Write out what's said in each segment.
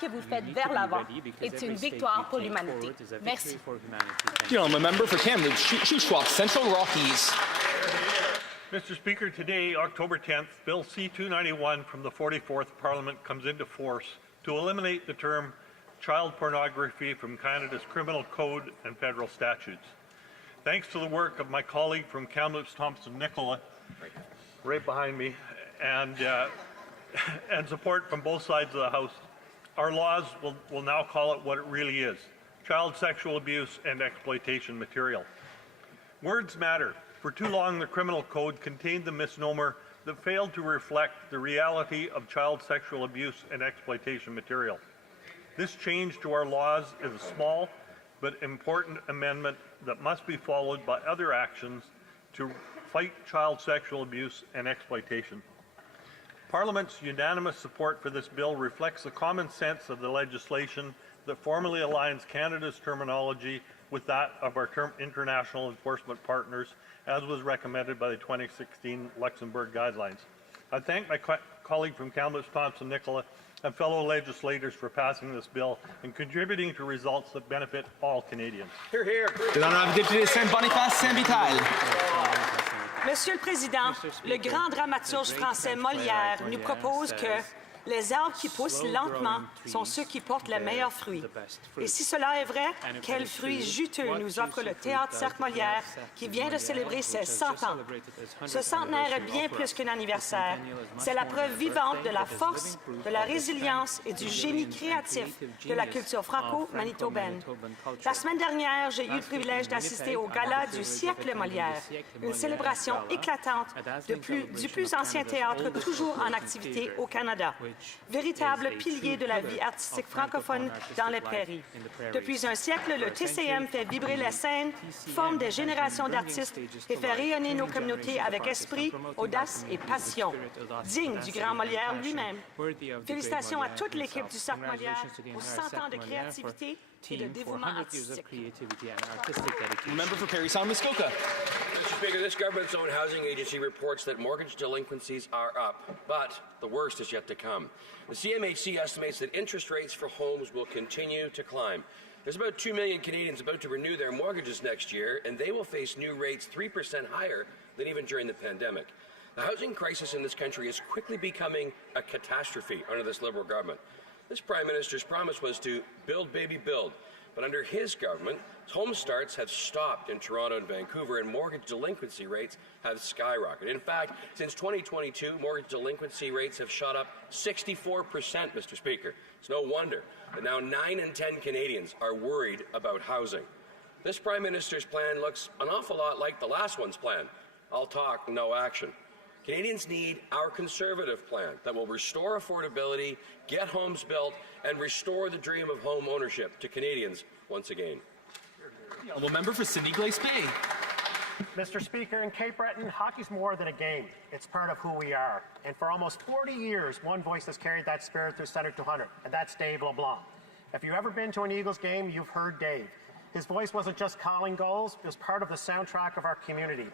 que vous faites vers l'avant est une victoire pour l'humanité. Merci. Member for Camden, Shuswap, Central Rockies. Mr. Speaker, today, October 10th, Bill C-291 from the 44th Parliament comes into force to eliminate the term child pornography from Canada's criminal code and federal statutes. Thanks to the work of my colleague from Kamloops, Thompson Nicola, right behind me, and support from both sides of the House, our laws will now call it what it really is: child sexual abuse and exploitation material. Words matter. For too long, the criminal code contained the misnomer that failed to reflect the reality of child sexual abuse and exploitation material. This change to our laws is a small but important amendment that must be followed by other actions to fight child sexual abuse and exploitation. Parliament's unanimous support for this bill reflects the common sense of the legislation that formally aligns Canada's terminology with that of our international enforcement partners, as was recommended by the 2016 Luxembourg Guidelines. I thank my colleague from Kamloops, Thompson Nicola, and fellow legislators for passing this bill and contributing to results that benefit all Canadians. Hear, hear. L'honorable député Saint-Boniface Saint-Vital. Monsieur le Président, le grand dramaturge français Molière nous propose que les arbres qui poussent lentement sont ceux qui portent les meilleurs fruits. Et si cela est vrai, quels fruits juteux nous offre le Théâtre Cercle Molière qui vient de célébrer ses 100 ans. Ce centenaire est bien plus qu'un anniversaire. C'est la preuve vivante de la force, de la résilience et du génie créatif de la culture franco-manitobaine. La semaine dernière, j'ai eu le privilège d'assister au Gala du siècle Molière, une célébration éclatante du plus ancien théâtre toujours en activité au Canada. Véritable pilier de la vie artistique francophone dans les prairies. Depuis un siècle, le TCM fait vibrer les scènes, forme des générations d'artistes et fait rayonner nos communautés avec esprit, audace et passion, digne du grand Molière lui-même. Félicitations à toute l'équipe du Cercle Molière pour 100 ans de créativité et de dévouement artistique. Member for Parry Sound, Muskoka. Mr. Speaker, this government's own housing agency reports that mortgage delinquencies are up, but the worst is yet to come. The CMHC estimates that interest rates for homes will continue to climb. There's about 2 million Canadians about to renew their mortgages next year, and they will face new rates 3% higher than even during the pandemic. The housing crisis in this country is quickly becoming a catastrophe under this Liberal government. This Prime Minister's promise was to build, baby, build. But under his government, home starts have stopped in Toronto and Vancouver, and mortgage delinquency rates have skyrocketed. In fact, since 2022, mortgage delinquency rates have shot up 64%, Mr. Speaker. It's no wonder that now 9 in 10 Canadians are worried about housing. This Prime Minister's plan looks an awful lot like the last one's plan. All talk, no action. Canadians need our Conservative plan that will restore affordability, get homes built, and restore the dream of home ownership to Canadians once again. The member for Sydney Glace Bay. Mr. Speaker, in Cape Breton, hockey's more than a game. It's part of who we are. And for almost 40 years, one voice has carried that spirit through Centre 200, and that's Dave LeBlanc. If you've ever been to an Eagles game, you've heard Dave. His voice wasn't just calling goals, it was part of the soundtrack of our community.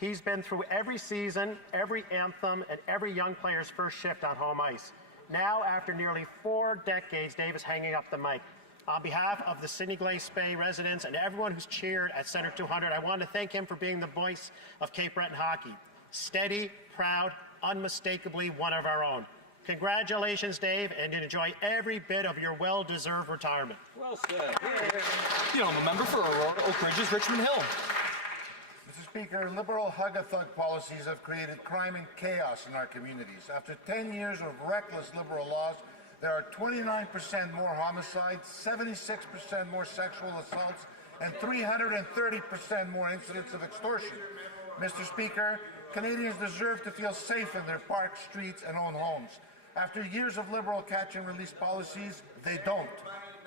He's been through every season, every anthem, and every young player's first shift on home ice. Now, after nearly 4 decades, Dave is hanging up the mic. On behalf of the Sydney Glace Bay residents and everyone who's cheered at Centre 200, I want to thank him for being the voice of Cape Breton hockey. Steady, proud, unmistakably one of our own. Congratulations, Dave, and enjoy every bit of your well-deserved retirement. Well said. The member for Aurora Oak Ridges, Richmond Hill. Mr. Speaker, Liberal hug-a-thug policies have created crime and chaos in our communities. After 10 years of reckless Liberal laws, there are 29% more homicides, 76% more sexual assaults, and 330% more incidents of extortion. Mr. Speaker, Canadians deserve to feel safe in their parks, streets, and own homes. After years of Liberal catch-and-release policies, they don't.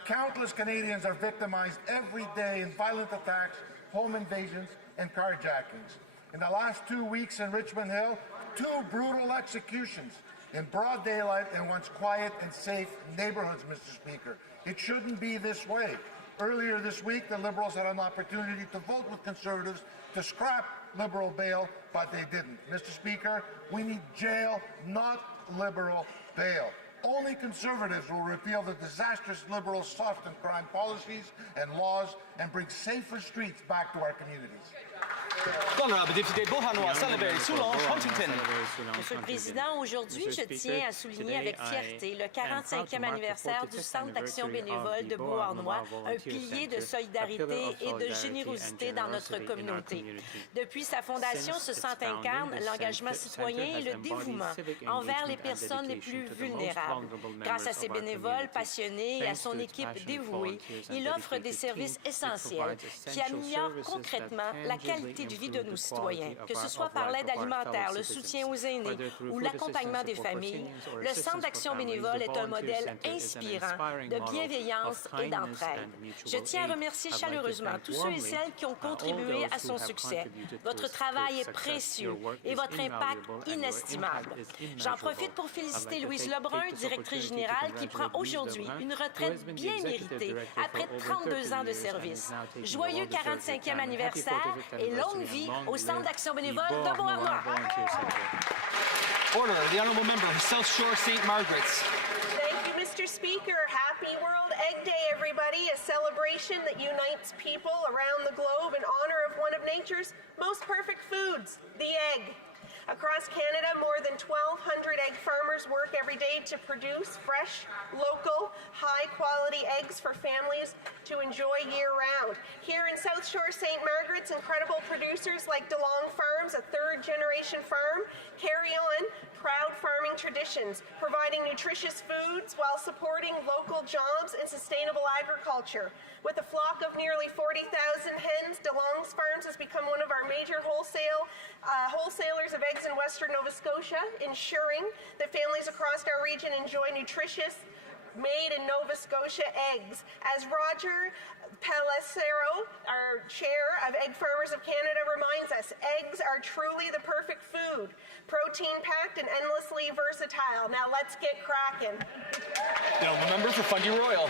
Countless Canadians are victimized every day in violent attacks, home invasions, and carjackings. In the last 2 weeks in Richmond Hill, 2 brutal executions in broad daylight in once quiet and safe neighborhoods, Mr. Speaker. It shouldn't be this way. Earlier this week, the Liberals had an opportunity to vote with Conservatives to scrap Liberal bail, but they didn't. Mr. Speaker, we need jail, not Liberal bail. Only Conservatives will repeal the disastrous Liberal soft and crime policies and laws and bring safer streets back to our communities. Monsieur le Président, aujourd'hui, je tiens à souligner avec fierté le 45e anniversaire du Centre d'action bénévole de Beauharnois, un pilier de solidarité et de générosité dans notre communauté. Depuis sa fondation, ce centre incarne l'engagement citoyen et le dévouement envers les personnes les plus vulnérables. Grâce à ses bénévoles passionnés et à son équipe dévouée, il offre des services essentiels qui améliorent concrètement la qualité de vie de nos citoyens, que ce soit par l'aide alimentaire, le soutien aux aînés ou l'accompagnement des familles. Le Centre d'action bénévole est un modèle inspirant de bienveillance et d'entraide. Je tiens à remercier chaleureusement tous ceux et celles qui ont contribué à son succès. Votre travail est précieux et votre impact inestimable. J'en profite pour féliciter Louise Lebrun, directrice générale, qui prend aujourd'hui une retraite bien méritée après 32 ans de service. Joyeux 45e anniversaire et longue vie au Centre d'action bénévole de Beauharnois. Order. The Honourable Member for South Shore St. Margaret's. Thank you, Mr. Speaker. Happy World Egg Day, everybody, a celebration that unites people around the globe in honor of one of nature's most perfect foods, the egg. Across Canada, more than 1,200 egg farmers work every day to produce fresh, local, high-quality eggs for families to enjoy year-round. Here in South Shore St. Margaret's, incredible producers like DeLong Farms, a third-generation farm, carry on proud farming traditions, providing nutritious foods while supporting local jobs and sustainable agriculture. With a flock of nearly 40,000 hens, DeLong's Farms has become one of our major wholesalers of eggs in Western Nova Scotia, ensuring that families across our region enjoy nutritious, made in Nova Scotia eggs. As Roger Pellicero, our chair of Egg Farmers of Canada, reminds us, eggs are truly the perfect food, protein-packed and endlessly versatile. Now let's get cracking. The Member for Fundy Royal.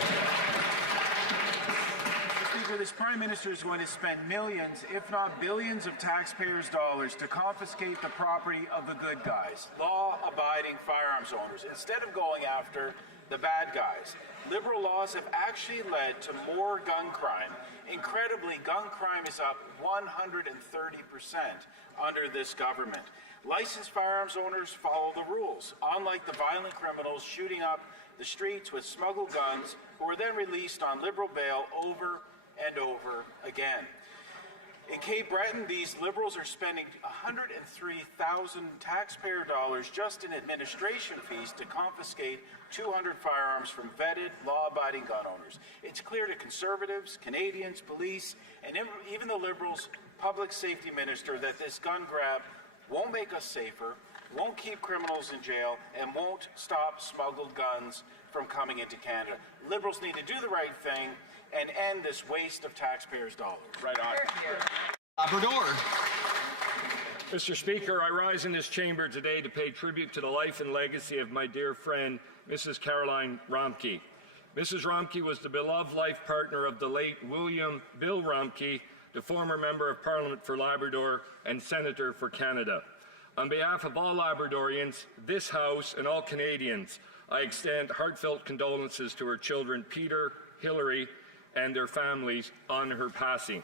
This Prime Minister is going to spend millions, if not billions, of taxpayers' dollars to confiscate the property of the good guys, law-abiding firearms owners, instead of going after the bad guys. Liberal laws have actually led to more gun crime. Incredibly, gun crime is up 130% under this government. Licensed firearms owners follow the rules, unlike the violent criminals shooting up the streets with smuggled guns who are then released on Liberal bail over and over again. In Cape Breton, these Liberals are spending $103,000 taxpayer dollars just in administration fees to confiscate 200 firearms from vetted, law-abiding gun owners. It's clear to Conservatives, Canadians, police, and even the Liberals' public safety minister that this gun grab won't make us safer, won't keep criminals in jail, and won't stop smuggled guns from coming into Canada. Liberals need to do the right thing and end this waste of taxpayers' dollars. Right on. Labrador. Mr. Speaker, I rise in this chamber today to pay tribute to the life and legacy of my dear friend, Mrs. Caroline Romky. Mrs. Romky was the beloved life partner of the late William Bill Romky, the former Member of Parliament for Labrador and Senator for Canada. On behalf of all Labradorians, this House, and all Canadians, I extend heartfelt condolences to her children, Peter, Hillary, and their families on her passing.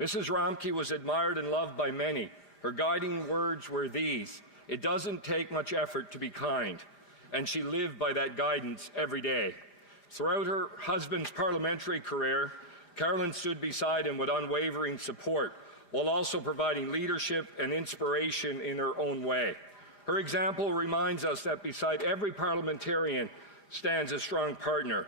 Mrs. Romky was admired and loved by many. Her guiding words were these: "It doesn't take much effort to be kind," and she lived by that guidance every day. Throughout her husband's parliamentary career, Caroline stood beside him with unwavering support, while also providing leadership and inspiration in her own way. Her example reminds us that beside every parliamentarian stands a strong partner,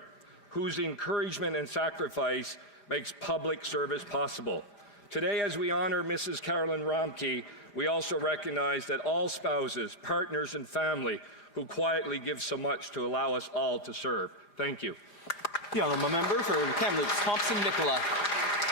whose encouragement and sacrifice makes public service possible. Today, as we honor Mrs. Caroline Romky, we also recognize that all spouses, partners, and family who quietly give so much to allow us all to serve. Thank you. The Honourable Member for Kamloops Thompson-Nicola.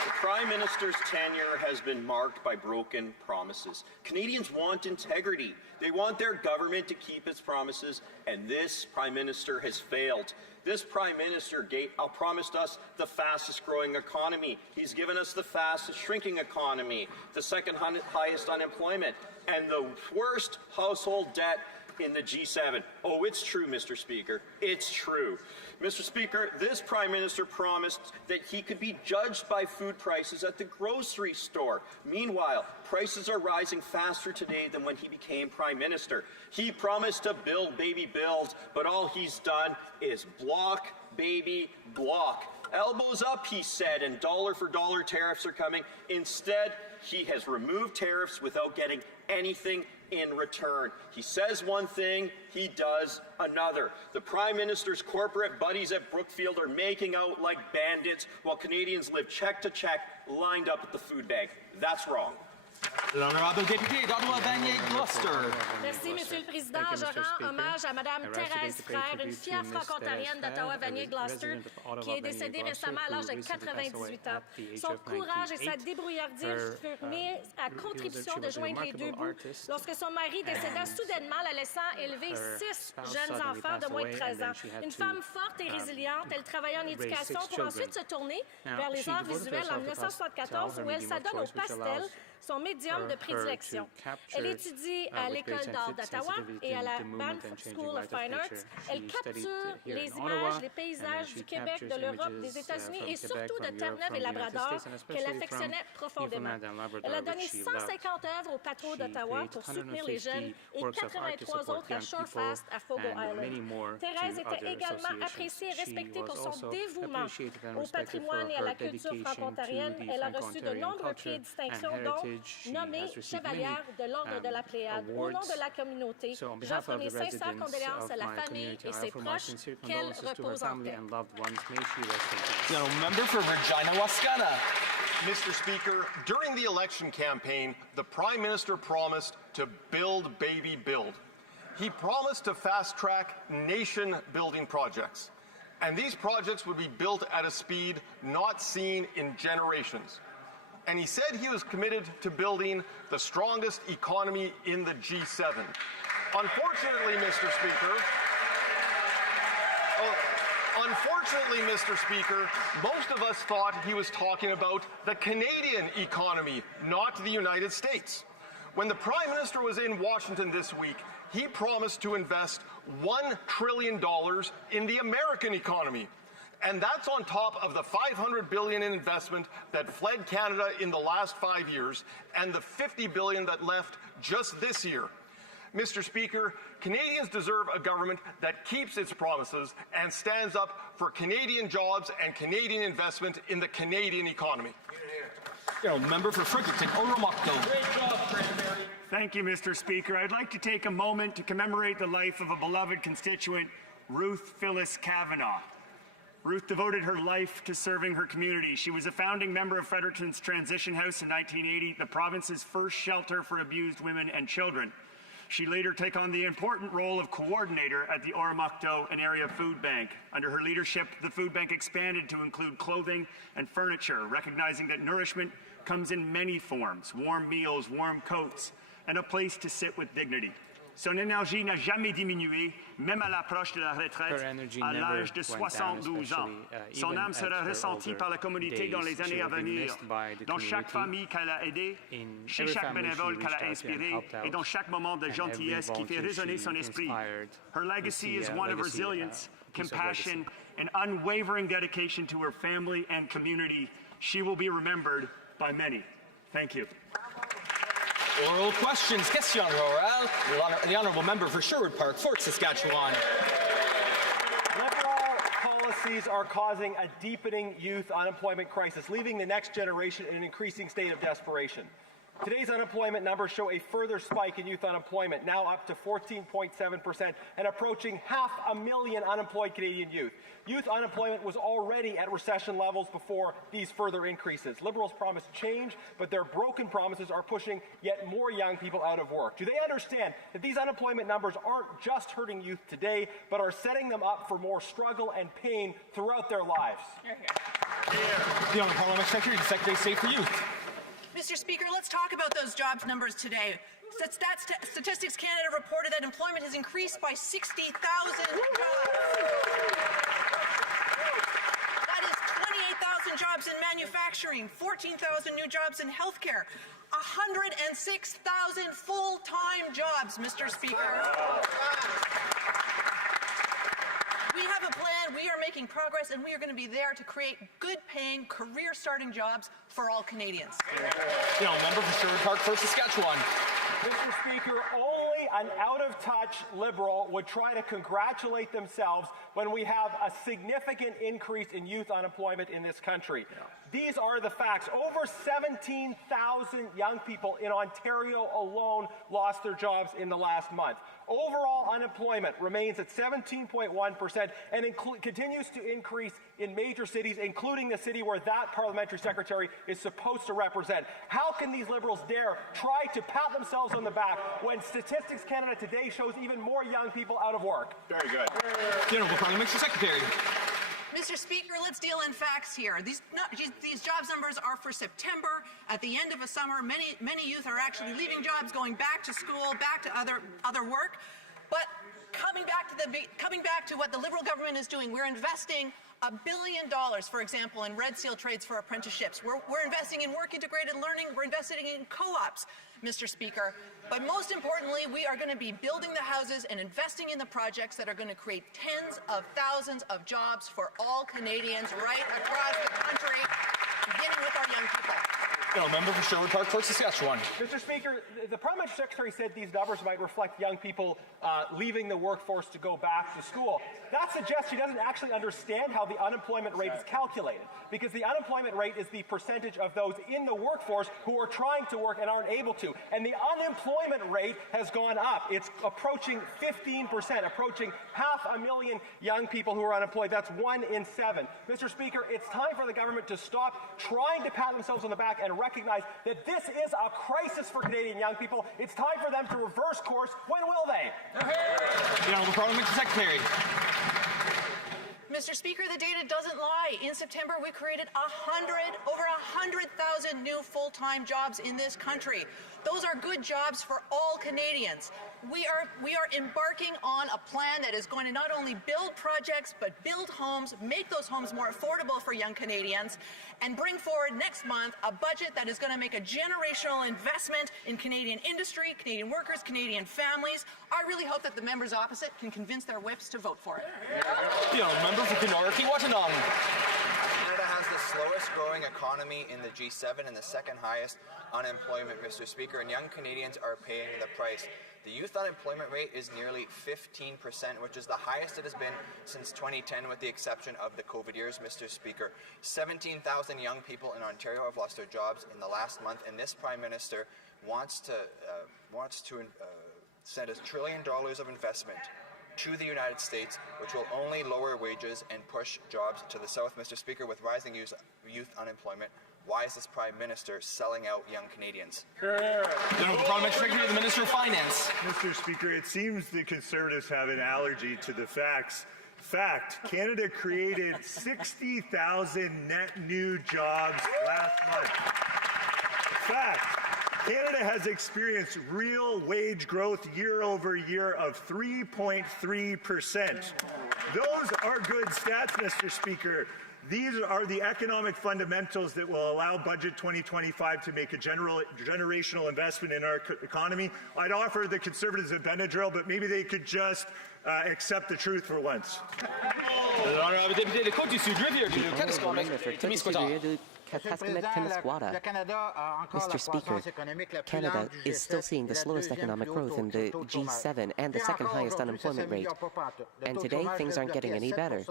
The Prime Minister's tenure has been marked by broken promises. Canadians want integrity. They want their government to keep its promises, and this Prime Minister has failed. This Prime Minister promised us the fastest growing economy. He's given us the fastest shrinking economy, the second highest unemployment, and the worst household debt in the G7. Oh, it's true, Mr. Speaker. It's true. Mr. Speaker, this Prime Minister promised that he could be judged by food prices at the grocery store. Meanwhile, prices are rising faster today than when he became Prime Minister. He promised to build baby bills, but all he's done is block, baby, block. Elbows up, he said, and dollar-for-dollar tariffs are coming. Instead, he has removed tariffs without getting anything in return. He says one thing, he does another. The Prime Minister's corporate buddies at Brookfield are making out like bandits while Canadians live check to check, lined up at the food bank. That's wrong. L'honorable député d'Ottawa-Vanier-Gloucester. Merci, Monsieur le Président. Je rends hommage à Madame Thérèse Frère, une fière franco-ontarienne d'Ottawa-Vanier-Gloucester, qui est décédée récemment à l'âge de 98 ans. Son courage et sa débrouillardise furent mis à contribution de joindre les deux bouts lorsque son mari décéda soudainement, la laissant élever 6 jeunes enfants de moins de 13 ans. Une femme forte et résiliente, elle travaillait en éducation pour ensuite se tourner vers les arts visuels en 1974, où elle s'adonne au pastel, son médium de prédilection. Elle étudie à l'École d'art d'Ottawa et à la Banff School of Fine Arts. Elle capture les images, les paysages du Québec, de l'Europe, des États-Unis et surtout de Terre-Neuve et Labrador qu'elle affectionnait profondément. Elle a donné 150 œuvres au Patro d'Ottawa pour soutenir les jeunes et 83 autres à Shorefast à Fogo Island. Thérèse était également appréciée et respectée pour son dévouement au patrimoine et à la culture franco-ontarienne. Elle a reçu de nombreux prix et distinctions, dont nommée chevalière de l'Ordre de la Pléiade. Au nom de la communauté, j'offre mes sincères condoléances à la famille et ses proches. Qu'elle repose en paix. The member for Regina-Wascana. Mr. Speaker, during the election campaign, the Prime Minister promised to build, baby, build. He promised to fast-track nation-building projects. And these projects would be built at a speed not seen in generations. And he said he was committed to building the strongest economy in the G7. Unfortunately, Mr. Speaker, most of us thought he was talking about the Canadian economy, not the United States. When the Prime Minister was in Washington this week, he promised to invest $1 trillion in the American economy. And that's on top of the $500 billion in investment that fled Canada in the last 5 years and the $50 billion that left just this year. Mr. Speaker, Canadians deserve a government that keeps its promises and stands up for Canadian jobs and Canadian investment in the Canadian economy. Member for Fredericton, Oromocto. Thank you, Mr. Speaker. I'd like to take a moment to commemorate the life of a beloved constituent, Ruth Phyllis Kavanaugh. Ruth devoted her life to serving her community. She was a founding member of Fredericton's Transition House in 1980, the province's first shelter for abused women and children. She later took on the important role of coordinator at the Oromocto and Area Food Bank. Under her leadership, the food bank expanded to include clothing and furniture, recognizing that nourishment comes in many forms: warm meals, warm coats, and a place to sit with dignity. Son énergie n'a jamais diminué, même à l'approche de la retraite, à l'âge de 72 ans. Son âme sera ressentie par la communauté dans les années à venir, dans chaque famille qu'elle a aidée, chez chaque bénévole qu'elle a inspiré, et dans chaque moment de gentillesse qui fait résonner son esprit. Her legacy is one of resilience, compassion, and unwavering dedication to her family and community. She will be remembered by many. Thank you. Oral questions. Question orale. The honourable member for Sherwood Park, Fort Saskatchewan. Liberal policies are causing a deepening youth unemployment crisis, leaving the next generation in an increasing state of desperation. Today's unemployment numbers show a further spike in youth unemployment, now up to 14.7% and approaching 500,000 unemployed Canadian youth. Youth unemployment was already at recession levels before these further increases. Liberals promise change, but their broken promises are pushing yet more young people out of work. Do they understand that these unemployment numbers aren't just hurting youth today, but are setting them up for more struggle and pain throughout their lives? The Honourable Parliamentary Secretary, the Secretary of State for Youth. Mr. Speaker, let's talk about those jobs numbers today. Statistics Canada reported that employment has increased by 60,000 jobs. That is 28,000 jobs in manufacturing, 14,000 new jobs in healthcare. 106,000 full-time jobs, Mr. Speaker. We have a plan, we are making progress, and we are going to be there to create good-paying, career-starting jobs for all Canadians. You know, member for Sherwood Park, First Saskatchewan. Mr. Speaker, only an out-of-touch Liberal would try to congratulate themselves when we have a significant increase in youth unemployment in this country. These are the facts. Over 17,000 young people in Ontario alone lost their jobs in the last month. Overall unemployment remains at 17.1% and continues to increase in major cities, including the city where that parliamentary secretary is supposed to represent. How can these Liberals dare try to pat themselves on the back when Statistics Canada today shows even more young people out of work? Very good. The Honourable Parliamentary Secretary. Mr. Speaker, let's deal in facts here. These jobs numbers are for September. At the end of a summer, many youth are actually leaving jobs, going back to school, back to other work. But coming back to what the Liberal government is doing, we're investing $1 billion, for example, in Red Seal trades for apprenticeships. We're investing in work-integrated learning. We're investing in co-ops, Mr. Speaker. But most importantly, we are going to be building the houses and investing in the projects that are going to create tens of thousands of jobs for all Canadians right across the country, beginning with our young people. Member for Sherwood Park, First Saskatchewan. Mr. Speaker, the Parliamentary Secretary said these numbers might reflect young people leaving the workforce to go back to school. That suggests she doesn't actually understand how the unemployment rate is calculated, because the unemployment rate is the percentage of those in the workforce who are trying to work and aren't able to. And the unemployment rate has gone up. It's approaching 15%, approaching 500,000 young people who are unemployed. That's 1 in 7. Mr. Speaker, it's time for the government to stop trying to pat themselves on the back and recognize that this is a crisis for Canadian young people. It's time for them to reverse course. When will they? The Honourable Parliamentary Secretary. Mr. Speaker, the data doesn't lie. In September, we created over 100,000 new full-time jobs in this country. Those are good jobs for all Canadians. We are embarking on a plan that is going to not only build projects, but build homes, make those homes more affordable for young Canadians, and bring forward next month a budget that is going to make a generational investment in Canadian industry, Canadian workers, Canadian families. I really hope that the members opposite can convince their whips to vote for it. Member for Knorr-Key Watanong. Canada has the slowest growing economy in the G7 and the second highest unemployment, Mr. Speaker, and young Canadians are paying the price. The youth unemployment rate is nearly 15%, which is the highest it has been since 2010, with the exception of the COVID years, Mr. Speaker. 17,000 young people in Ontario have lost their jobs in the last month, and this Prime Minister wants to send $1 trillion of investment to the United States, which will only lower wages and push jobs to the south. Mr. Speaker, with rising youth unemployment, why is this Prime Minister selling out young Canadians? The Parliamentary Secretary, the Minister of Finance. Mr. Speaker, it seems the Conservatives have an allergy to the facts. Fact, Canada created 60,000 net new jobs last month. Fact, Canada has experienced real wage growth year over year of 3.3%. Those are good stats, Mr. Speaker. These are the economic fundamentals that will allow Budget 2025 to make a generational investment in our economy. I'd offer the Conservatives a Benadryl, but maybe they could just accept the truth for once. Mr. Speaker, Canada is still seeing the slowest economic growth in the G7 and the second highest unemployment rate. And today, things aren't getting any better.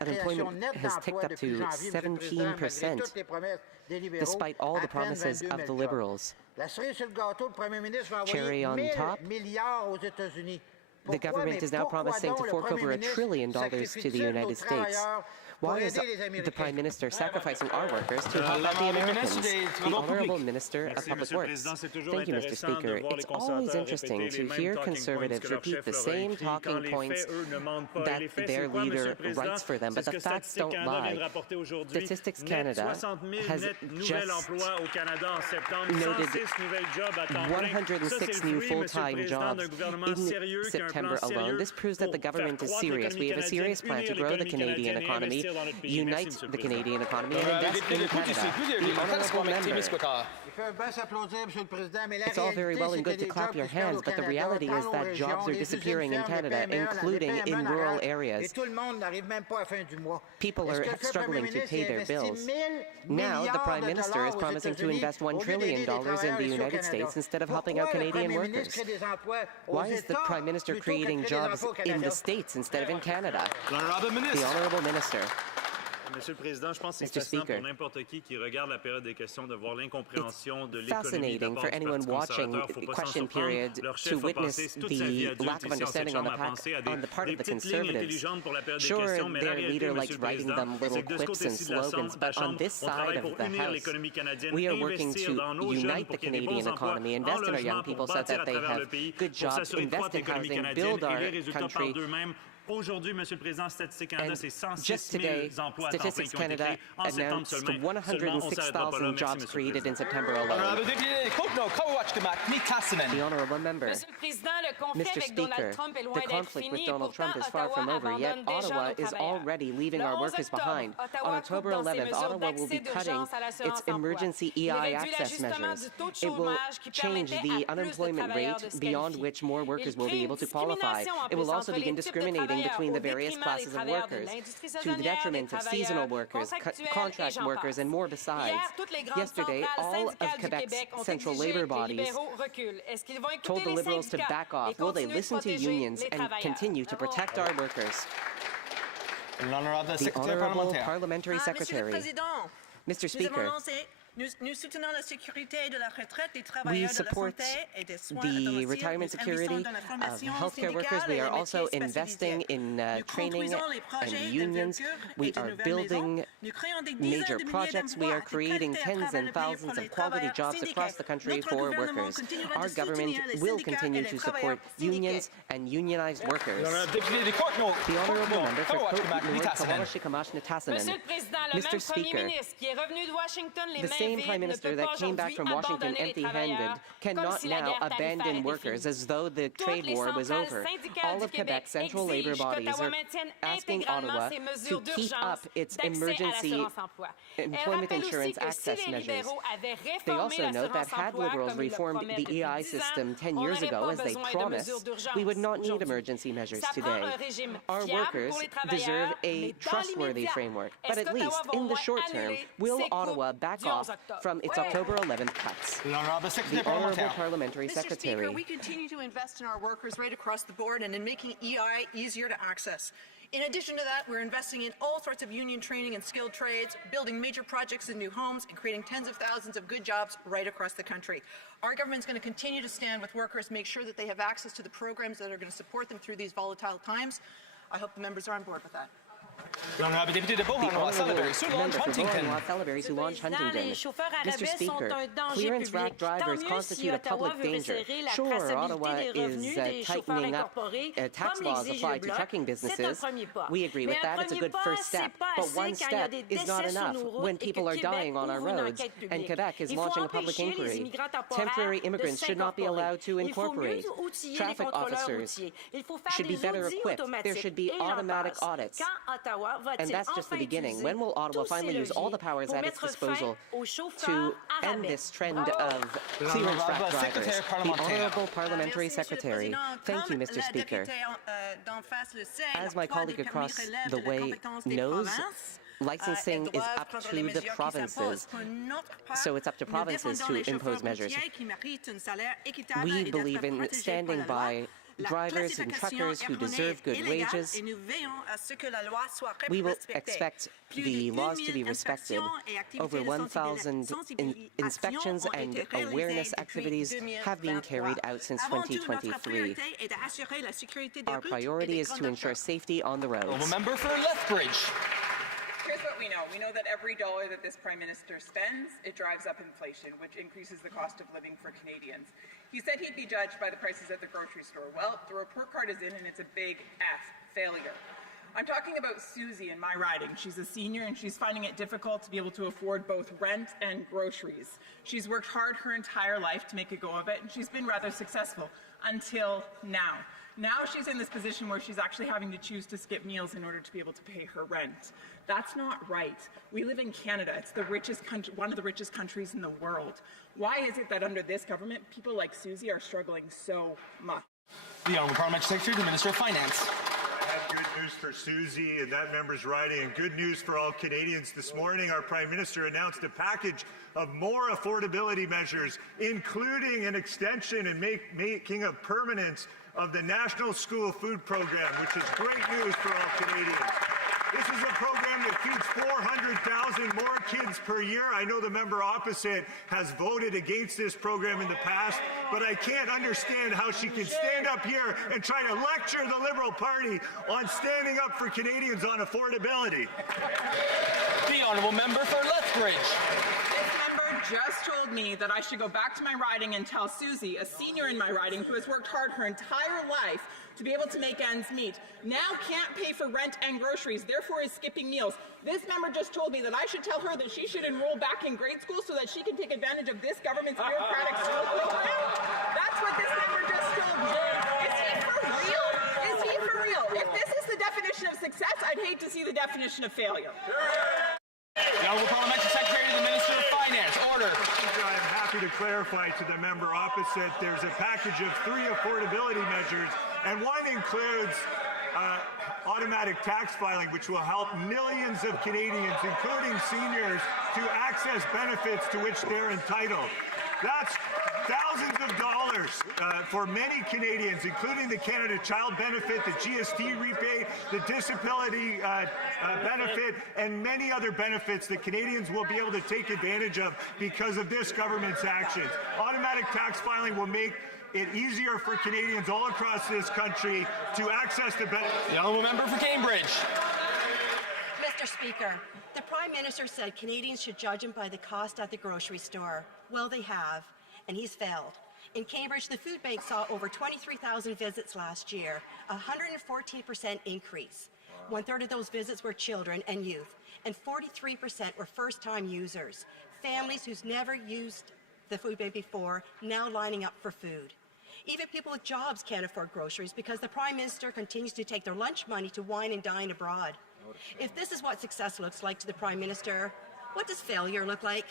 Unemployment has ticked up to 17%, despite all the promises of the Liberals. Cherry on top, the government is now promising to fork over $1 trillion to the United States. Why is the Prime Minister sacrificing our workers to help out the Americans? The Honourable Minister of Public Works. Thank you, Mr. Speaker. It's always interesting to hear Conservatives repeat the same talking points that their leader writes for them, but the facts don't lie. Statistics Canada has just noted 106 new full-time jobs in September alone. This proves that the government is serious. We have a serious plan to grow the Canadian economy unite the Canadian economy and invest in Canada. The honourable member. It's all very well and good to clap your hands, but the reality is that jobs are disappearing in Canada, including in rural areas. People are struggling to pay their bills. Now, the Prime Minister is promising to invest $1 trillion in the United States instead of helping out Canadian workers. Why is the Prime Minister creating jobs in the States instead of in Canada? The Honourable Minister. Monsieur le Président, je pense que c'est fascinant pour n'importe qui regarde la période des questions de voir l'incompréhension de l'économie. It's fascinating for anyone watching the question period to witness the lack of understanding on the part of the Conservatives. Sure, their leader likes writing them little quips and slogans, but on this side of the House, we are working to unite the Canadian economy, invest in our young people so that they have good jobs, invest in housing, build our country. Aujourd'hui, Monsieur le Président, Statistique Canada, c'est 106 000 emplois à temps plein qui ont été créés en septembre seulement. 106,000 jobs created in September alone. The Honourable Member. Mr. Speaker, the conflict with Donald Trump is far from over, yet Ottawa is already leaving our workers behind. On October 11th, Ottawa will be cutting its emergency EI access measures. It will change the unemployment rate beyond which more workers will be able to qualify. It will also begin discriminating between the various classes of workers, to the detriment of seasonal workers, contract workers, and more besides. Yesterday, all of Quebec's central labour bodies told the Liberals to back off. Will they listen to unions and continue to protect our workers? The Honourable Parliamentary Secretary. Mr. Speaker, we support the retirement security of healthcare workers. We are also investing in training and unions. We are building major projects. We are creating tens and thousands of quality jobs across the country for workers. Our government will continue to support unions and unionized workers. The Honourable Member for Kawawashikamash-Natasanen. Mr. Speaker, the same Prime Minister that came back from Washington empty-handed cannot now abandon workers as though the trade war was over. All of Quebec's central labour bodies are asking Ottawa to keep up its emergency employment insurance access measures. They also note that had Liberals reformed the EI system 10 years ago, as they promised, we would not need emergency measures today. Our workers deserve a trustworthy framework, but at least in the short term, will Ottawa back off from its October 11th cuts? The Honourable Parliamentary Secretary. Speaker, we continue to invest in our workers right across the board and in making EI easier to access. In addition to that, we're investing in all sorts of union training and skilled trades, building major projects in new homes, and creating tens of thousands of good jobs right across the country. Our government is going to continue to stand with workers, make sure that they have access to the programs that are going to support them through these volatile times. I hope the members are on board with that. The Honourable Member for Beauharnois-Salaberry, who launched Huntingdon. Mr. Speaker, clearance rack drivers constitute a public danger. Sure, Ottawa is tightening up tax laws applied to trucking businesses. We agree with that. It's a good first step. But one step is not enough when people are dying on our roads, and Quebec is launching a public inquiry. Temporary immigrants should not be allowed to incorporate. Traffic officers should be better equipped. There should be automatic audits. And that's just the beginning. When will Ottawa finally use all the powers at its disposal to end this trend of clearance rack drivers? The Honourable Parliamentary Secretary. Thank you, Mr. Speaker. As my colleague across the way knows, licensing is up to the provinces, so it's up to provinces to impose measures. We believe in standing by drivers and truckers who deserve good wages. We will expect the laws to be respected. Over 1,000 inspections and awareness activities have been carried out since 2023. Our priority is to ensure safety on the roads. Member for Lethbridge. Here's what we know. We know that every dollar that this Prime Minister spends, it drives up inflation, which increases the cost of living for Canadians. He said he'd be judged by the prices at the grocery store. Well, the report card is in, and it's a big F, failure. I'm talking about Susie in my riding. She's a senior, and she's finding it difficult to be able to afford both rent and groceries. She's worked hard her entire life to make a go of it, and she's been rather successful until now. Now she's in this position where she's actually having to choose to skip meals in order to be able to pay her rent. That's not right. We live in Canada. It's the richest country, one of the richest countries in the world. Why is it that under this government, people like Susie are struggling so much? The Honourable Parliamentary Secretary to the Minister of Finance. I have good news for Susie and that member's riding, and good news for all Canadians. This morning, our Prime Minister announced a package of more affordability measures, including an extension and making a permanence of the National School Food Program, which is great news for all Canadians. This is a program that feeds 400,000 more kids per year. I know the member opposite has voted against this program in the past, but I can't understand how she can stand up here and try to lecture the Liberal Party on standing up for Canadians on affordability. The Honourable Member for Lethbridge. Just told me that I should go back to my riding and tell Susie, a senior in my riding who has worked hard her entire life to be able to make ends meet, now can't pay for rent and groceries, therefore is skipping meals. This member just told me that I should tell her that she should enroll back in grade school so that she can take advantage of this government's bureaucratic school program? That's what this member just told me. Is he for real? Is he for real? If this is the definition of success, I'd hate to see the definition of failure. The Honourable Parliamentary Secretary to the Minister of Finance. Order. I'm happy to clarify to the member opposite, there's a package of 3 affordability measures, and one includes automatic tax filing, which will help millions of Canadians, including seniors, to access benefits to which they're entitled. That's thousands of dollars for many Canadians, including the Canada Child Benefit, the GST rebate, the disability benefit, and many other benefits that Canadians will be able to take advantage of because of this government's actions. Automatic tax filing will make it easier for Canadians all across this country to access the benefits. The Honourable Member for Cambridge. Mr. Speaker, the Prime Minister said Canadians should judge him by the cost at the grocery store. Well, they have, and he's failed. In Cambridge, the food bank saw over 23,000 visits last year, a 114% increase. 1/3 of those visits were children and youth, and 43% were first-time users, families who's never used the food bank before, now lining up for food. Even people with jobs can't afford groceries because the Prime Minister continues to take their lunch money to wine and dine abroad. If this is what success looks like to the Prime Minister, what does failure look like?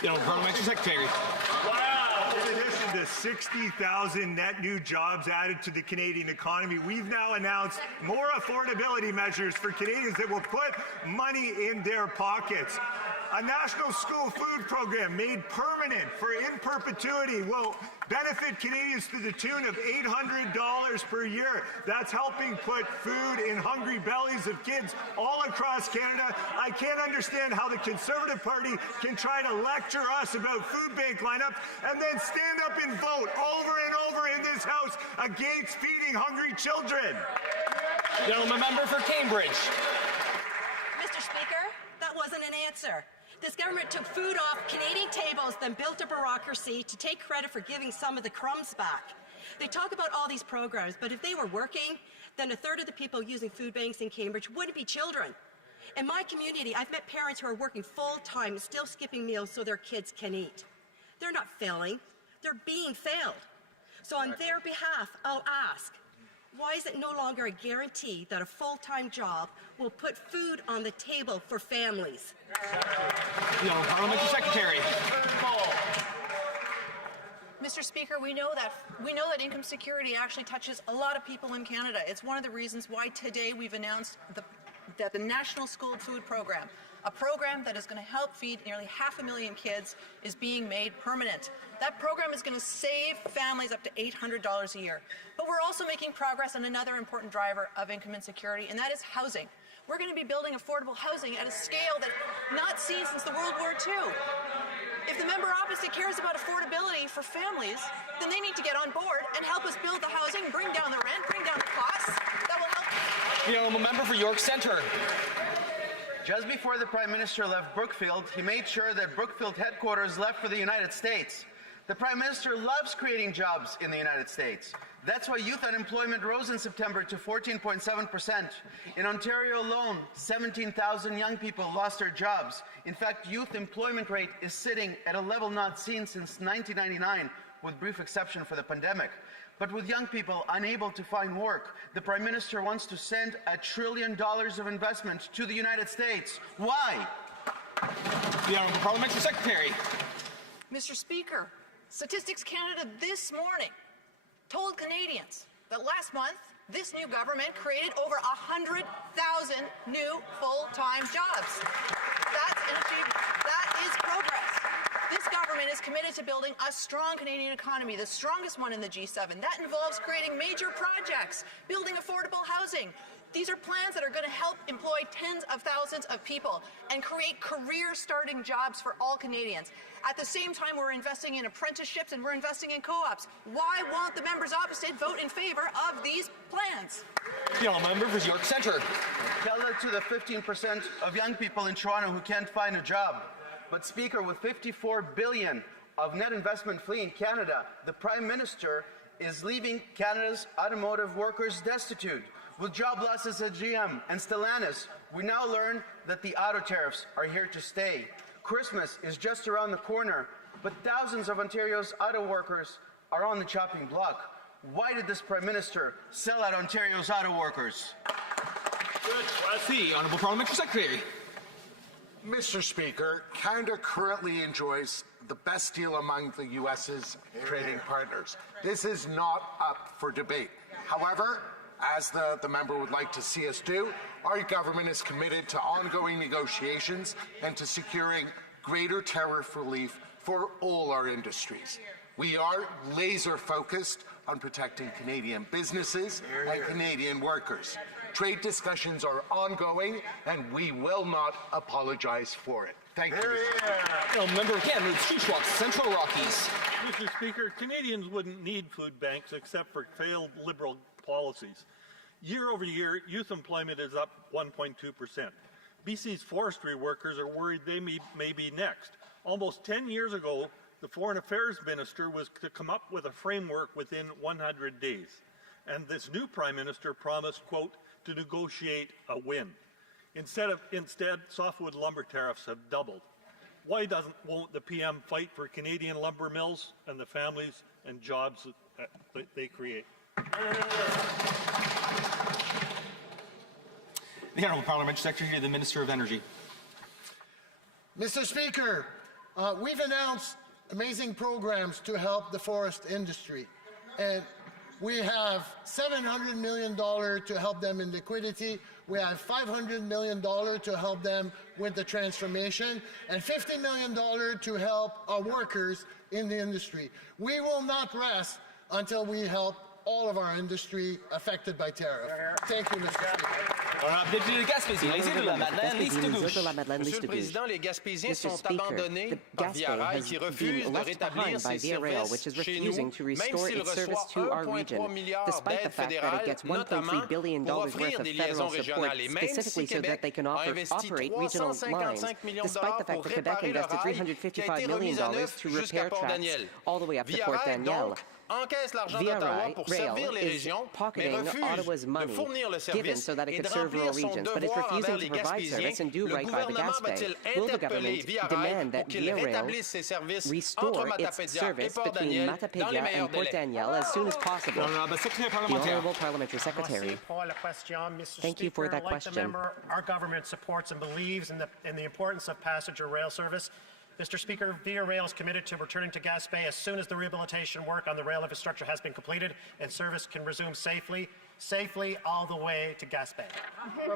The Honourable Parliamentary Secretary. Wow! In addition to 60,000 net new jobs added to the Canadian economy, we've now announced more affordability measures for Canadians that will put money in their pockets. A national school food program made permanent for in perpetuity will benefit Canadians to the tune of $800 per year. That's helping put food in hungry bellies of kids all across Canada. I can't understand how the Conservative Party can try to lecture us about food bank lineups and then stand up and vote over and over in this House against feeding hungry children. Gentleman member for Cambridge. Mr. Speaker, that wasn't an answer. This government took food off Canadian tables, then built a bureaucracy to take credit for giving some of the crumbs back. They talk about all these programs, but if they were working, then 1/3 of the people using food banks in Cambridge wouldn't be children. In my community, I've met parents who are working full-time and still skipping meals so their kids can eat. They're not failing, they're being failed. So on their behalf, I'll ask, why is it no longer a guarantee that a full-time job will put food on the table for families? The Honourable Parliamentary Secretary. Mr. Speaker, we know that income security actually touches a lot of people in Canada. It's one of the reasons why today we've announced that the National School Food Program, a program that is going to help feed nearly 500,000 kids, is being made permanent. That program is going to save families up to $800 a year. But we're also making progress on another important driver of income insecurity, and that is housing. We're going to be building affordable housing at a scale that's not seen since the World War II. If the member opposite cares about affordability for families, then they need to get on board and help us build the housing, bring down the rent, bring down the costs. That will help. The Honourable Member for York Centre. Just before the Prime Minister left Brookfield, he made sure that Brookfield headquarters left for the United States. The Prime Minister loves creating jobs in the United States. That's why youth unemployment rose in September to 14.7%. In Ontario alone, 17,000 young people lost their jobs. In fact, youth employment rate is sitting at a level not seen since 1999, with brief exception for the pandemic. But with young people unable to find work, the Prime Minister wants to send $1 trillion of investment to the United States. Why? The Honourable Parliamentary Secretary. Mr. Speaker, Statistics Canada this morning told Canadians that last month this new government created over 100,000 new full-time jobs. That's an achievement. That is progress. This government is committed to building a strong Canadian economy, the strongest one in the G7. That involves creating major projects, building affordable housing. These are plans that are going to help employ tens of thousands of people and create career-starting jobs for all Canadians. At the same time, we're investing in apprenticeships and we're investing in co-ops. Why won't the members opposite vote in favour of these plans? The Honourable Member for York Centre. Tell that to the 15% of young people in Toronto who can't find a job. But Speaker, with $54 billion of net investment fleeing Canada, the Prime Minister is leaving Canada's automotive workers destitute. With job losses at GM and Stellantis, we now learn that the auto tariffs are here to stay. Christmas is just around the corner, but thousands of Ontario's auto workers are on the chopping block. Why did this Prime Minister sell out Ontario's auto workers? The Honourable Parliamentary Secretary. Mr. Speaker, Canada currently enjoys the best deal among the U.S.'s trading partners. This is not up for debate. However, as the member would like to see us do, our government is committed to ongoing negotiations and to securing greater tariff relief for all our industries. We are laser focused on protecting Canadian businesses and Canadian workers. Trade discussions are ongoing and we will not apologize for it. Thank you. Member again, Central Rockies. Mr. Speaker, Canadians wouldn't need food banks except for failed Liberal policies. Year over year, youth employment is up 1.2%. BC's forestry workers are worried they may be next. Almost 10 years ago, the Foreign Affairs Minister was to come up with a framework within 100 days. And this new Prime Minister promised, quote, to negotiate a win. Instead, softwood lumber tariffs have doubled. Why won't the PM fight for Canadian lumber mills and the families and jobs that they create? The Honourable Parliamentary Secretary to the Minister of Energy. Mr. Speaker, we've announced amazing programs to help the forest industry. And we have $700 million to help them in liquidity. We have $500 million to help them with the transformation, and $50 million to help our workers in the industry. We will not rest until we help all of our industry affected by tariff. Thank you, Mr. Speaker. Monsieur le Président, les Gaspésiens sont abandonnés par Via Rail qui refuse de rétablir ses services chez nous, même s'il reçoit 1,3 milliard d'aides fédérales, notamment pour offrir des liaisons régionales. Et même si Québec a investi 355 millions de dollars pour réparer le rail qui a été remis à neuf jusqu'à Port-Daniel. Via Rail, donc, encaisse l'argent d'Ottawa pour servir les régions, mais refuse de fournir le service et de remplir son devoir envers les Gaspésiens. Le gouvernement va-t-il interpeller Via Rail pour qu'il rétablisse ses services entre Matapédia et Port-Daniel dans les meilleurs délais? Thank you for that question. Our government supports and believes in the importance of passenger rail service. Mr. Speaker, Via Rail is committed to returning to Gaspé as soon as the rehabilitation work on the rail infrastructure has been completed and service can resume safely all the way to Gaspé. The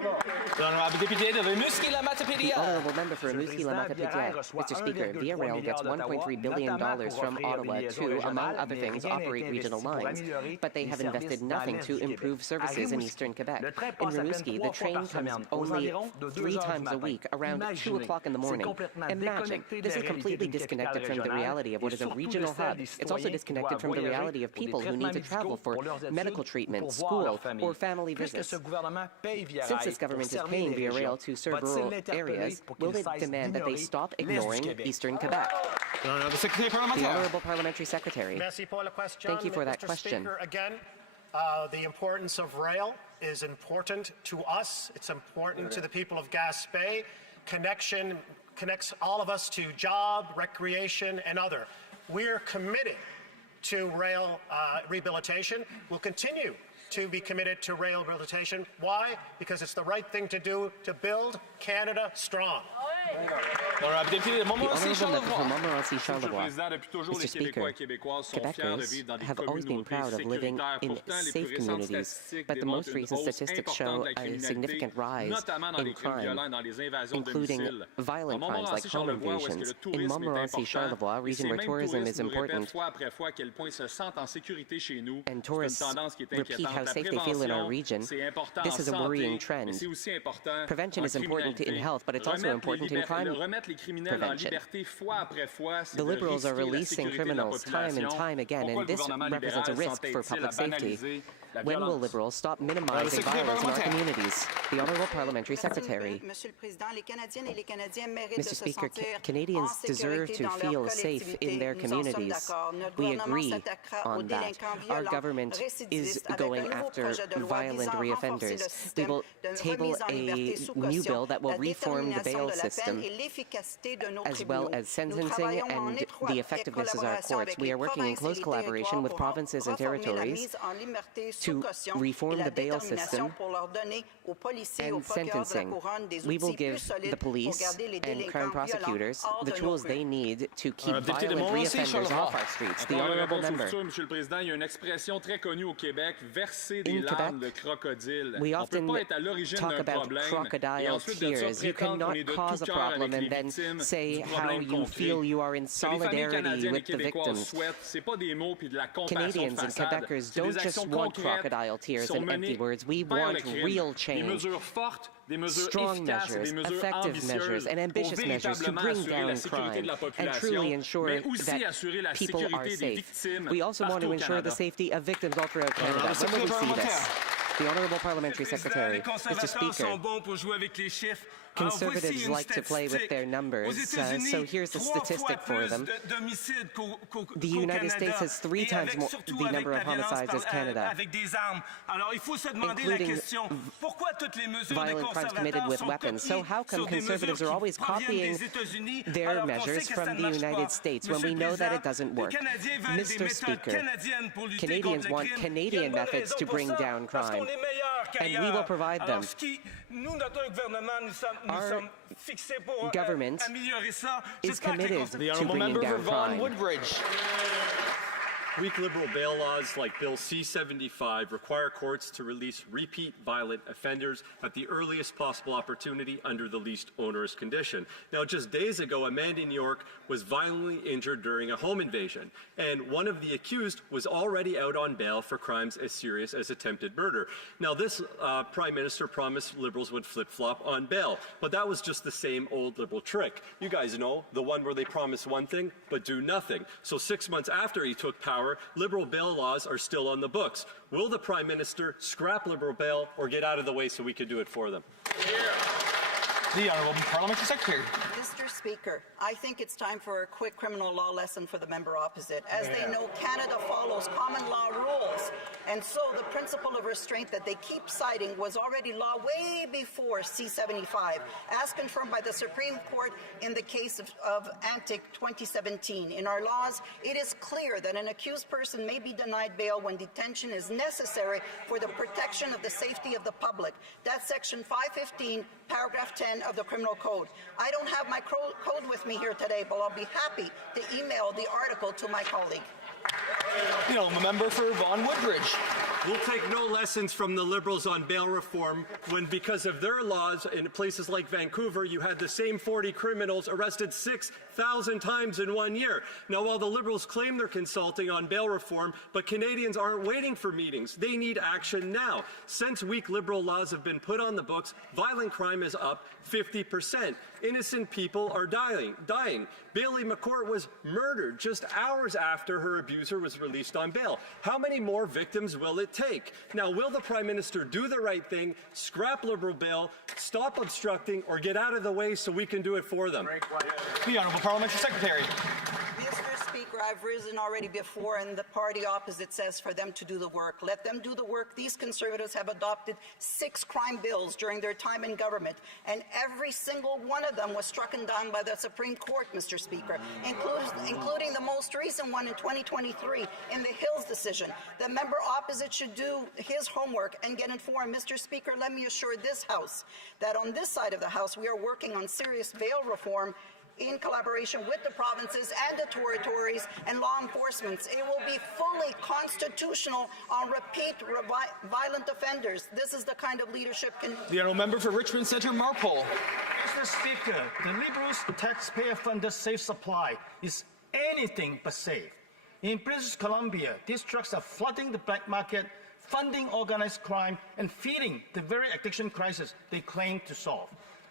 honourable member for Rimouski-Lamaquipétière. Mr. Speaker, Via Rail gets $1.3 billion from Ottawa to, among other things, operate regional lines, but they have invested nothing to improve services in eastern Quebec. In Rimouski, the train comes only 3 times a week, around 2 o'clock in the morning. Imagine, this is completely disconnected from the reality of what is a regional hub. It's also disconnected from the reality of people who need to travel for medical treatment, school, or family visits. Since this government is paying Via Rail to serve rural areas, will it demand that they stop ignoring Eastern Quebec? The Honourable Parliamentary Secretary. Thank you for that question. Again, the importance of rail is important to us. It's important to the people of Gaspé. Connection connects all of us to job, recreation, and other. We're committed to rail rehabilitation. We'll continue to be committed to rail rehabilitation. Why? Because it's the right thing to do to build Canada strong. Mr. Speaker, Quebecers have always been proud of living in safe communities, but the most recent statistics show a significant rise in crime, including violent crimes like home invasions. In Montmorency-Charlevoix, a region where tourism is important, and tourists repeat how safe they feel in our region, this is a worrying trend. Prevention is important in health, but it's also important in crime prevention. The Liberals are releasing criminals time and time again, and this represents a risk for public safety. When will Liberals stop minimizing violence in our communities? The Honourable Parliamentary Secretary. Mr. Speaker, Canadians deserve to feel safe in their communities. We agree on that. Our government is going after violent reoffenders. We will table a new bill that will reform the bail system, as well as sentencing and the effectiveness of our courts. We are working in close collaboration with provinces and territories to reform the bail system and sentencing. We will give the police and crime prosecutors the tools they need to keep violent reoffenders off our streets. The Honourable Member. In Quebec, we often talk about crocodile tears. You cannot cause a problem and then say how you feel you are in solidarity with the victims. Canadians and Quebecers don't just want crocodile tears and empty words. We want real change. Strong measures, effective measures, and ambitious measures to bring down crime and truly ensure that people are safe. We also want to ensure the safety of victims all throughout Canada. When will we see this? The Honourable Parliamentary Secretary. Mr. Speaker, Conservatives like to play with their numbers, so here's the statistic for them. The United States has 3 times more the number of homicides as Canada, including violent crimes committed with weapons. So how come Conservatives are always copying their measures from the United States when we know that it doesn't work? Mr. Speaker, Canadians want Canadian methods to bring down crime, and we will provide them. Our government is committed to bringing down crime. Weak Liberal bail laws like Bill C-75 require courts to release repeat violent offenders at the earliest possible opportunity under the least onerous condition. Now, just days ago, a man in New York was violently injured during a home invasion, and one of the accused was already out on bail for crimes as serious as attempted murder. Now, this Prime Minister promised Liberals would flip-flop on bail, but that was just the same old Liberal trick. You guys know, the one where they promise one thing but do nothing. So 6 months after he took power, Liberal bail laws are still on the books. Will the Prime Minister scrap Liberal bail or get out of the way so we can do it for them? The Honourable Parliamentary Secretary. Mr. Speaker, I think it's time for a quick criminal law lesson for the member opposite. As they know, Canada follows common law rules, and so the principle of restraint that they keep citing was already law way before C-75, as confirmed by the Supreme Court in the case of Antic 2017. In our laws, it is clear that an accused person may be denied bail when detention is necessary for the protection of the safety of the public. That's Section 515, Paragraph 10 of the Criminal Code. I don't have my code with me here today, but I'll be happy to email the article to my colleague. You know, a member for Vaughan Woodbridge. We'll take no lessons from the Liberals on bail reform when, because of their laws in places like Vancouver, you had the same 40 criminals arrested 6,000 times in 1 year. Now, while the Liberals claim they're consulting on bail reform, but Canadians aren't waiting for meetings. They need action now. Since weak Liberal laws have been put on the books, violent crime is up 50%. Innocent people are dying. Bailey McCourt was murdered just hours after her abuser was released on bail. How many more victims will it take? Now, will the Prime Minister do the right thing, scrap Liberal bail, stop obstructing, or get out of the way so we can do it for them? The Honourable Parliamentary Secretary. Mr. Speaker, Speaker, I've risen already before, and the party opposite says for them to do the work. Let them do the work. These Conservatives have adopted 6 crime bills during their time in government, and every single one of them was struck down by the Supreme Court, Mr. Speaker, including the most recent one in 2023 in the Hills decision. The member opposite should do his homework and get informed. Mr. Speaker, let me assure this House that on this side of the House, we are working on serious bail reform in collaboration with the provinces and the territories and law enforcement. It will be fully constitutional on repeat violent offenders. This is the kind of leadership. The honourable member for Richmond Centre, Marpole. Mr. Speaker, the Liberals' taxpayer-funded safe supply is anything but safe. In British Columbia, these drugs are flooding the black market, funding organized crime, and feeding the very addiction crisis they claim to solve.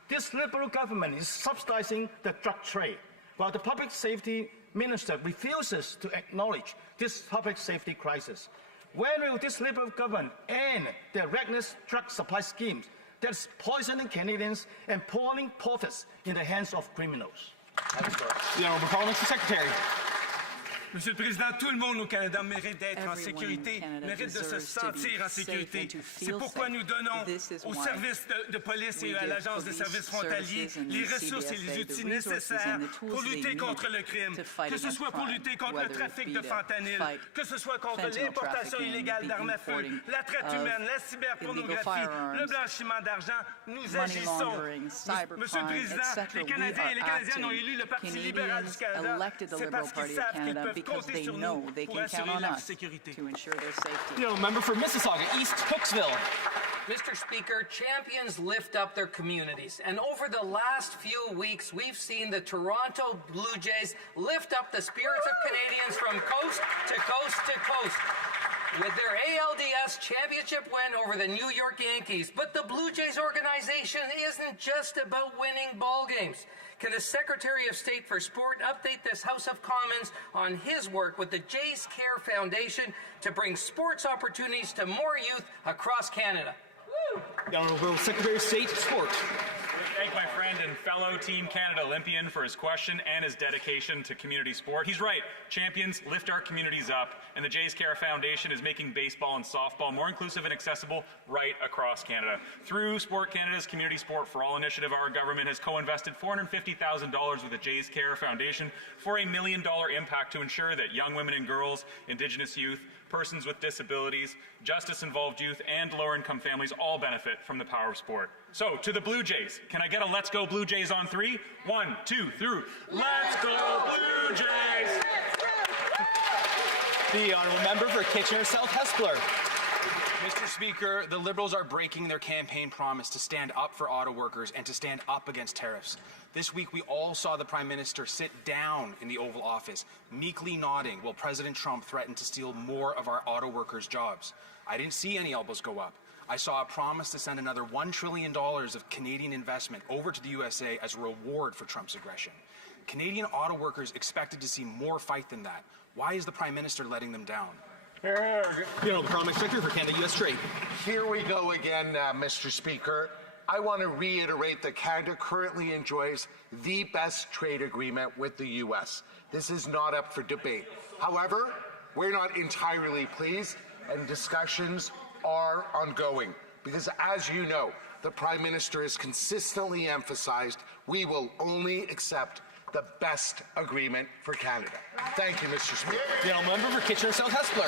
This Liberal government is subsidizing the drug trade, while the public safety minister refuses to acknowledge this public safety crisis. When will this Liberal government end their reckless drug supply schemes that is poisoning Canadians and pouring profits in the hands of criminals? The Honourable Parliamentary Secretary. Monsieur le Président, tout le monde au Canada mérite d'être en sécurité, mérite de se sentir en sécurité. C'est pourquoi nous donnons aux services de police et à l'Agence des services frontaliers les ressources et les outils nécessaires pour lutter contre le crime, que ce soit pour lutter contre le trafic de fentanyl, que ce soit contre l'importation illégale d'armes à feu, la traite humaine, la cyberpornographie, le blanchiment d'argent. Nous agissons. Monsieur le Président, les Canadiens et les Canadiennes ont élu le Parti libéral du Canada. C'est parce qu'ils savent qu'ils peuvent because they know they can count on us to ensure their safety. Member for Mississauga, East Cooksville. Mr. Speaker, champions lift up their communities, and over the last few weeks, we've seen the Toronto Blue Jays lift up the spirits of Canadians from coast to coast to coast with their ALDS championship win over the New York Yankees. But the Blue Jays organization isn't just about winning ball games. Can the Secretary of State for Sport update this House of Commons on his work with the Jays Care Foundation to bring sports opportunities to more youth across Canada? The Honourable Secretary of State, Sport. Thank my friend and fellow Team Canada Olympian for his question and his dedication to community sport. He's right. Champions lift our communities up, and the Jays Care Foundation is making baseball and softball more inclusive and accessible right across Canada. Through Sport Canada's Community Sport for All initiative, our government has co-invested $450,000 with the Jays Care Foundation for a $1 million impact to ensure that young women and girls, Indigenous youth, persons with disabilities, justice-involved youth, and lower-income families all benefit from the power of sport. So, to the Blue Jays, can I get a Let's Go Blue Jays on 3? 1, 2, 3. Let's go Blue Jays! The Honourable Member for Kitchener South Hespeler. Mr. Speaker, the Liberals are breaking their campaign promise to stand up for auto workers and to stand up against tariffs. This week, we all saw the Prime Minister sit down in the Oval Office, meekly nodding while President Trump threatened to steal more of our auto workers' jobs. I didn't see any elbows go up. I saw a promise to send another $1 trillion of Canadian investment over to the USA as a reward for Trump's aggression. Canadian auto workers expected to see more fight than that. Why is the Prime Minister letting them down? The Parliamentary Secretary for Canada-US Trade. Here we go again, Mr. Speaker. I want to reiterate that Canada currently enjoys the best trade agreement with the U.S. This is not up for debate. However, we're not entirely pleased, and discussions are ongoing. Because as you know, the Prime Minister has consistently emphasized we will only accept the best agreement for Canada. Thank you, Mr. Speaker. The Member for Kitchener South Hespeler.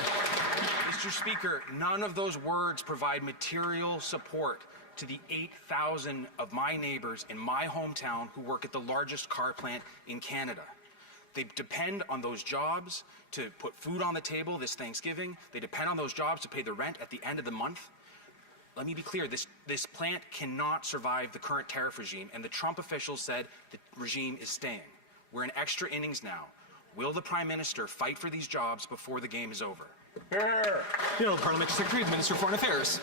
Mr. Speaker, none of those words provide material support to the 8,000 of my neighbors in my hometown who work at the largest car plant in Canada. They depend on those jobs to put food on the table this Thanksgiving. They depend on those jobs to pay the rent at the end of the month. Let me be clear, this plant cannot survive the current tariff regime, and the Trump officials said the regime is staying. We're in extra innings now. Will the Prime Minister fight for these jobs before the game is over? Parliamentary Secretary, Minister of Foreign Affairs.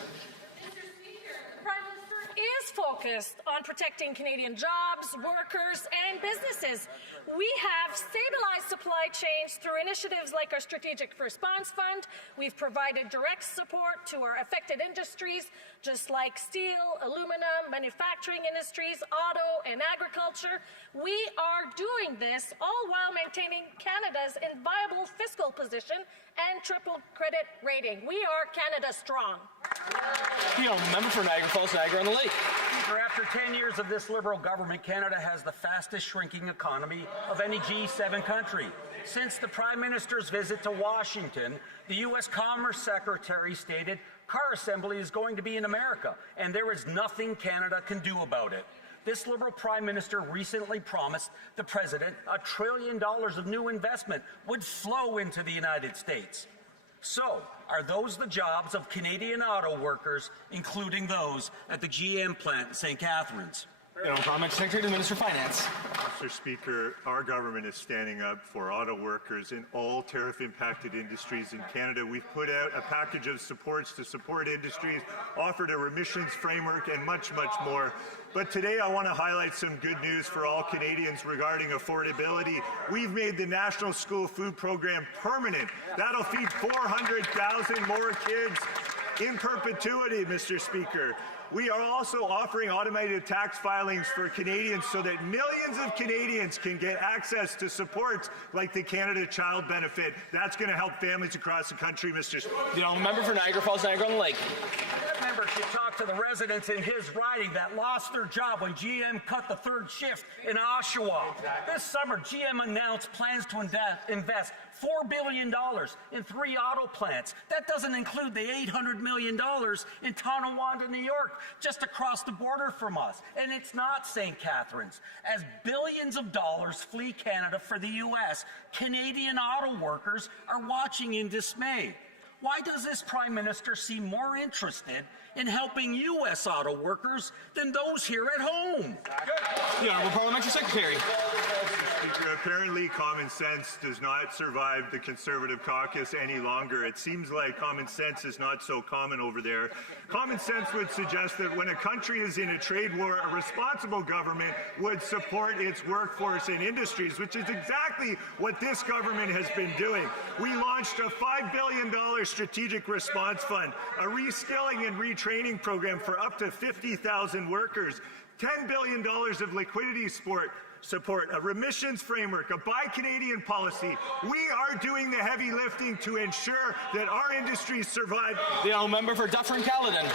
Is focused focused on protecting Canadian jobs, workers, and businesses. We have stabilized supply chains through initiatives like our Strategic Response Fund. We've provided direct support to our affected industries, just like steel, aluminum, manufacturing industries, auto, and agriculture. We are doing this all while maintaining Canada's enviable fiscal position and triple credit rating. We are Canada strong. The honourable member for Niagara Falls, Niagara-on-the-Lake. After 10 years of this Liberal government, Canada has the fastest shrinking economy of any G7 country. Since the Prime Minister's visit to Washington, the U.S. Commerce Secretary stated car assembly is going to be in America, and there is nothing Canada can do about it. This Liberal Prime Minister recently promised the President $1 trillion of new investment would flow into the United States. So, are those the jobs of Canadian auto workers, including those at the GM plant in St. Catharines? Comment, Secretary to the Minister of Finance. Mr. Speaker, our government is standing up for auto workers in all tariff-impacted industries in Canada. We've put out a package of supports to support industries, offered a remissions framework, and much, much more. But today I want to highlight some good news for all Canadians regarding affordability. We've made the National School Food Program permanent. That'll feed 400,000 more kids in perpetuity, Mr. Speaker. We are also offering automated tax filings for Canadians so that millions of Canadians can get access to supports like the Canada Child Benefit. That's going to help families across the country, Mr. Speaker. The honourable member for Niagara Falls, Niagara-on-the-Lake. That member should talk to the residents in his riding that lost their job when GM cut the third shift in Oshawa. This summer, GM announced plans to invest $4 billion in 3 auto plants. That doesn't include the $800 million in Tonawanda, New York, just across the border from us. And it's not St. Catharines. As billions of dollars flee Canada for the U.S., Canadian auto workers are watching in dismay. Why does this Prime Minister seem more interested in helping U.S. auto workers than those here at home? The Honourable Parliamentary Secretary. Speaker, apparently common sense does not survive the Conservative caucus any longer. It seems like common sense is not so common over there. Common sense would suggest that when a country is in a trade war, a responsible government would support its workforce and industries, which is exactly what this government has been doing. We launched a $5 billion strategic response fund, a reskilling and retraining program for up to 50,000 workers, $10 billion of liquidity support, a remissions framework, a Buy Canadian policy. We are doing the heavy lifting to ensure that our industries survive. The honourable member for Dufferin-Caledon.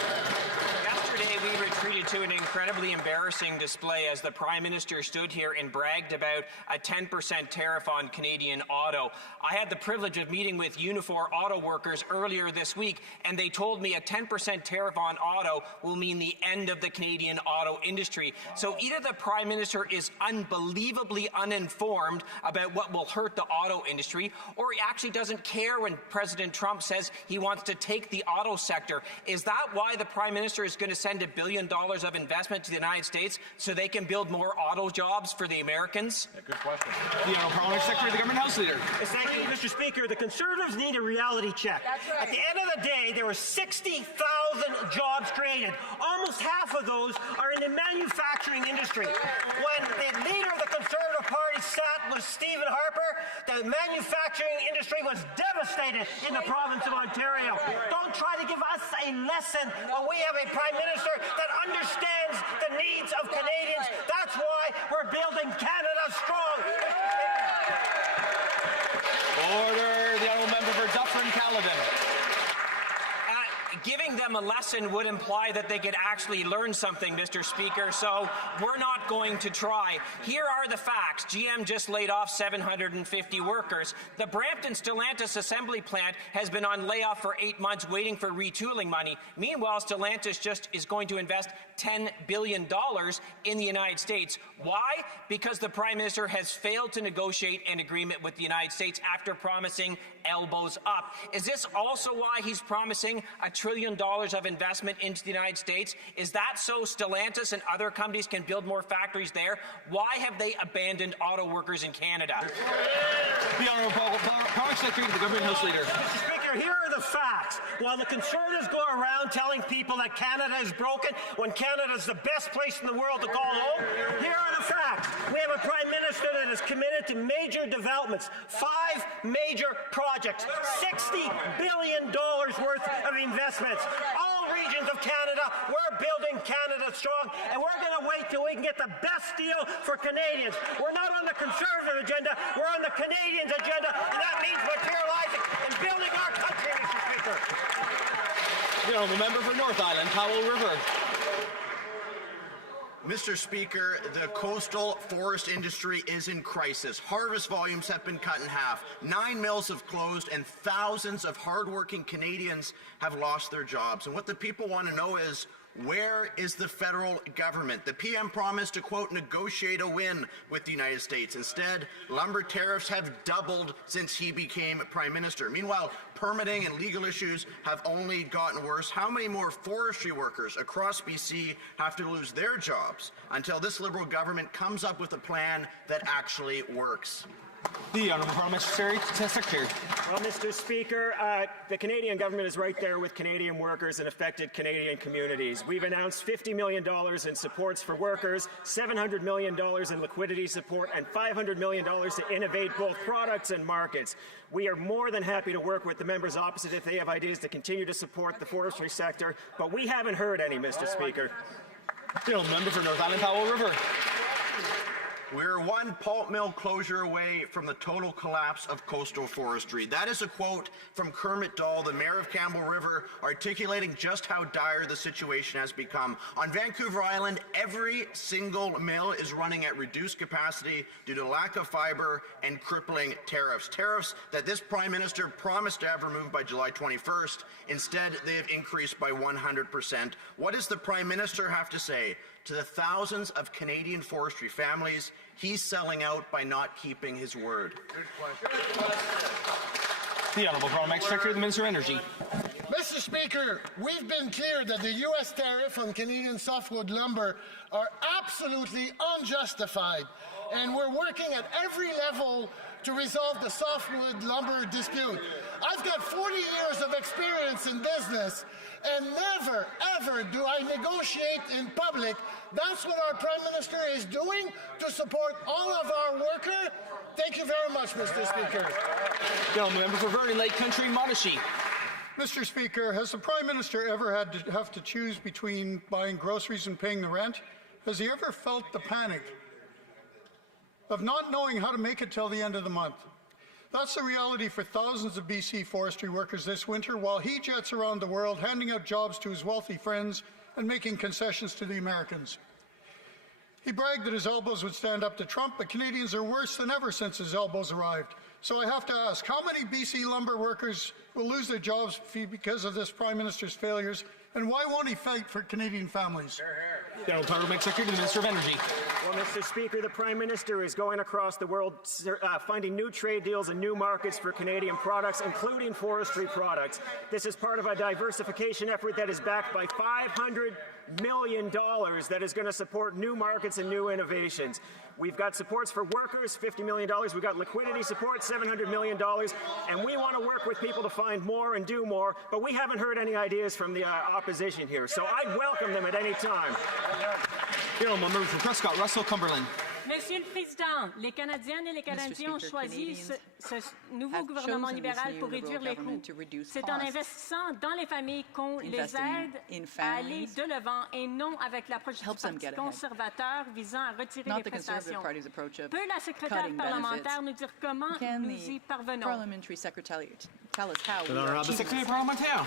Yesterday, we retreated to an incredibly embarrassing display as the Prime Minister stood here and bragged about a 10% tariff on Canadian auto. I had the privilege of meeting with Unifor auto workers earlier this week, and they told me a 10% tariff on auto will mean the end of the Canadian auto industry. So either the Prime Minister is unbelievably uninformed about what will hurt the auto industry, or he actually doesn't care when President Trump says he wants to take the auto sector. Is that why the Prime Minister is going to send $1 billion of investment to the United States so they can build more auto jobs for the Americans? Good question. The Honourable Parliamentary Secretary, the Government House Leader. Thank you, Mr. Speaker. The Conservatives need a reality check. That's right. At the end of the day, there were 60,000 jobs created. Almost half of those are in the manufacturing industry. When the leader of the Conservative Party sat with Stephen Harper, the manufacturing industry was devastated in the province of Ontario. Don't try to give us a lesson when we have a Prime Minister that understands the needs of Canadians. That's why we're building Canada strong. Order. The honourable member for Dufferin-Caledon. Giving them a lesson would imply that they could actually learn something, Mr. Speaker, so we're not going to try. Here are the facts. GM just laid off 750 workers. The Brampton Stellantis assembly plant has been on layoff for 8 months waiting for retooling money. Meanwhile, Stellantis just is going to invest $10 billion in the United States. Why? Because the Prime Minister has failed to negotiate an agreement with the United States after promising elbows up. Is this also why he's promising $1 trillion of investment into the United States? Is that so Stellantis and other companies can build more factories there? Why have they abandoned auto workers in Canada? The Honourable Parliamentary Secretary to the Government House Leader. Mr. Speaker, Speaker, here are the facts. While the Conservatives go around telling people that Canada is broken when Canada is the best place in the world to call home, here are the facts. We have a Prime Minister that is committed to major developments, 5 major projects, $60 billion worth of investments. All regions of Canada, we're building Canada strong, and we're going to wait till we can get the best deal for Canadians. We're not on the Conservative agenda, we're on the Canadians' agenda, and that means materializing and building our country, Mr. Speaker. The honourable member for North Island, Powell River. Mr. Speaker, the coastal forest industry is in crisis. Harvest volumes have been cut in half. 9 mills have closed, and thousands of hardworking Canadians have lost their jobs. And what the people want to know is, where is the federal government? The PM promised to, quote, negotiate a win with the United States. Instead, lumber tariffs have doubled since he became Prime Minister. Meanwhile, permitting and legal issues have only gotten worse. How many more forestry workers across BC have to lose their jobs until this Liberal government comes up with a plan that actually works? The Honourable Parliamentary Secretary. Well, Mr. Speaker, the Canadian government is right there with Canadian workers and affected Canadian communities. We've announced $50 million in supports for workers, $700 million in liquidity support, and $500 million to innovate both products and markets. We are more than happy to work with the members opposite if they have ideas to continue to support the forestry sector, but we haven't heard any, Mr. Speaker. The member for North Island, Powell River. We're one pulp mill closure away from the total collapse of coastal forestry. That is a quote from Kermit Dahl, the mayor of Campbell River, articulating just how dire the situation has become. On Vancouver Island, every single mill is running at reduced capacity due to lack of fiber and crippling tariffs. Tariffs that this Prime Minister promised to have removed by July 21st. Instead, they have increased by 100%. What does the Prime Minister have to say to the thousands of Canadian forestry families he's selling out by not keeping his word? The Honourable Parliamentary Secretary, the Minister of Energy. Mr. Speaker, we've been clear that the U.S. tariff on Canadian softwood lumber are absolutely unjustified, and we're working at every level to resolve the softwood lumber dispute. I've got 40 years of experience in business, and never, ever do I negotiate in public. That's what our Prime Minister is doing to support all of our workers. Thank you very much, Mr. Speaker. Member for Vernon Lake Country, Monashee. Mr. Speaker, has the Prime Minister ever had to have to choose between buying groceries and paying the rent? Has he ever felt the panic of not knowing how to make it till the end of the month? That's the reality for thousands of BC forestry workers this winter, while he jets around the world handing out jobs to his wealthy friends and making concessions to the Americans. He bragged that his elbows would stand up to Trump, but Canadians are worse than ever since his elbows arrived. So I have to ask, how many BC lumber workers will lose their jobs because of this Prime Minister's failures, and why won't he fight for Canadian families? The Parliamentary Secretary to the Minister of Energy. Well, Mr. Speaker, the Prime Minister is going across the world finding new trade deals and new markets for Canadian products, including forestry products. This is part of a diversification effort that is backed by $500 million that is going to support new markets and new innovations. We've got supports for workers, $50 million. We've got liquidity support, $700 million. And we want to work with people to find more and do more, but we haven't heard any ideas from the opposition here. So I'd welcome them at any time. Member for Prescott, Russell, Cumberland. Monsieur le Président, les Canadiennes et les Canadiens ont choisi ce nouveau gouvernement libéral pour réduire les coûts. C'est en investissant dans les familles qu'on les aide à aller de l'avant et non avec l'approche du Parti conservateur visant à retirer les prestations. Peut la secrétaire parlementaire nous dire comment nous y parvenons? Secrétaire parlementaire.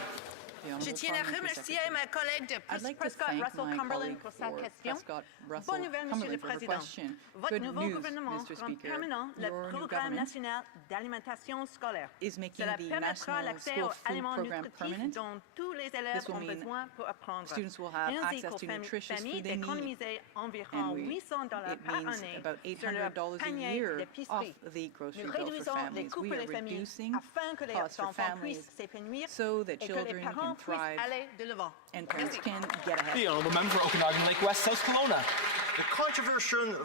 Je tiens à remercier ma collègue de Prescott Russell Cumberland pour sa question. Bonne nouvelle, Monsieur le Président. Votre nouveau gouvernement rend permanent le Programme national d'alimentation scolaire. Cela permettra l'accès aux aliments nutritifs dont tous les élèves ont besoin pour apprendre. Ainsi qu'aux familles d'économiser environ $800 par année sur leur panier d'épicerie. Nous réduisons les coûts pour les familles afin que les enfants puissent s'épanouir et que les parents and parents can get ahead. The Honourable Member for Okanagan Lake West, South Kelowna. The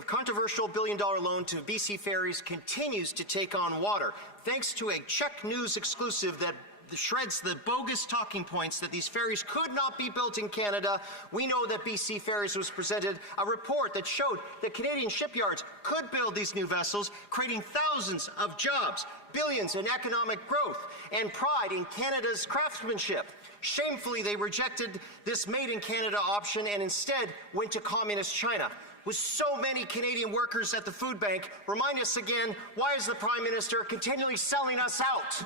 controversial billion-dollar loan to BC Ferries continues to take on water, thanks to a Czech News exclusive that shreds the bogus talking points that these ferries could not be built in Canada. We know that BC Ferries was presented a report that showed that Canadian shipyards could build these new vessels, creating thousands of jobs, billions in economic growth, and pride in Canada's craftsmanship. Shamefully, they rejected this Made in Canada option and instead went to communist China. With so many Canadian workers at the food bank, remind us again, why is the Prime Minister continually selling us out?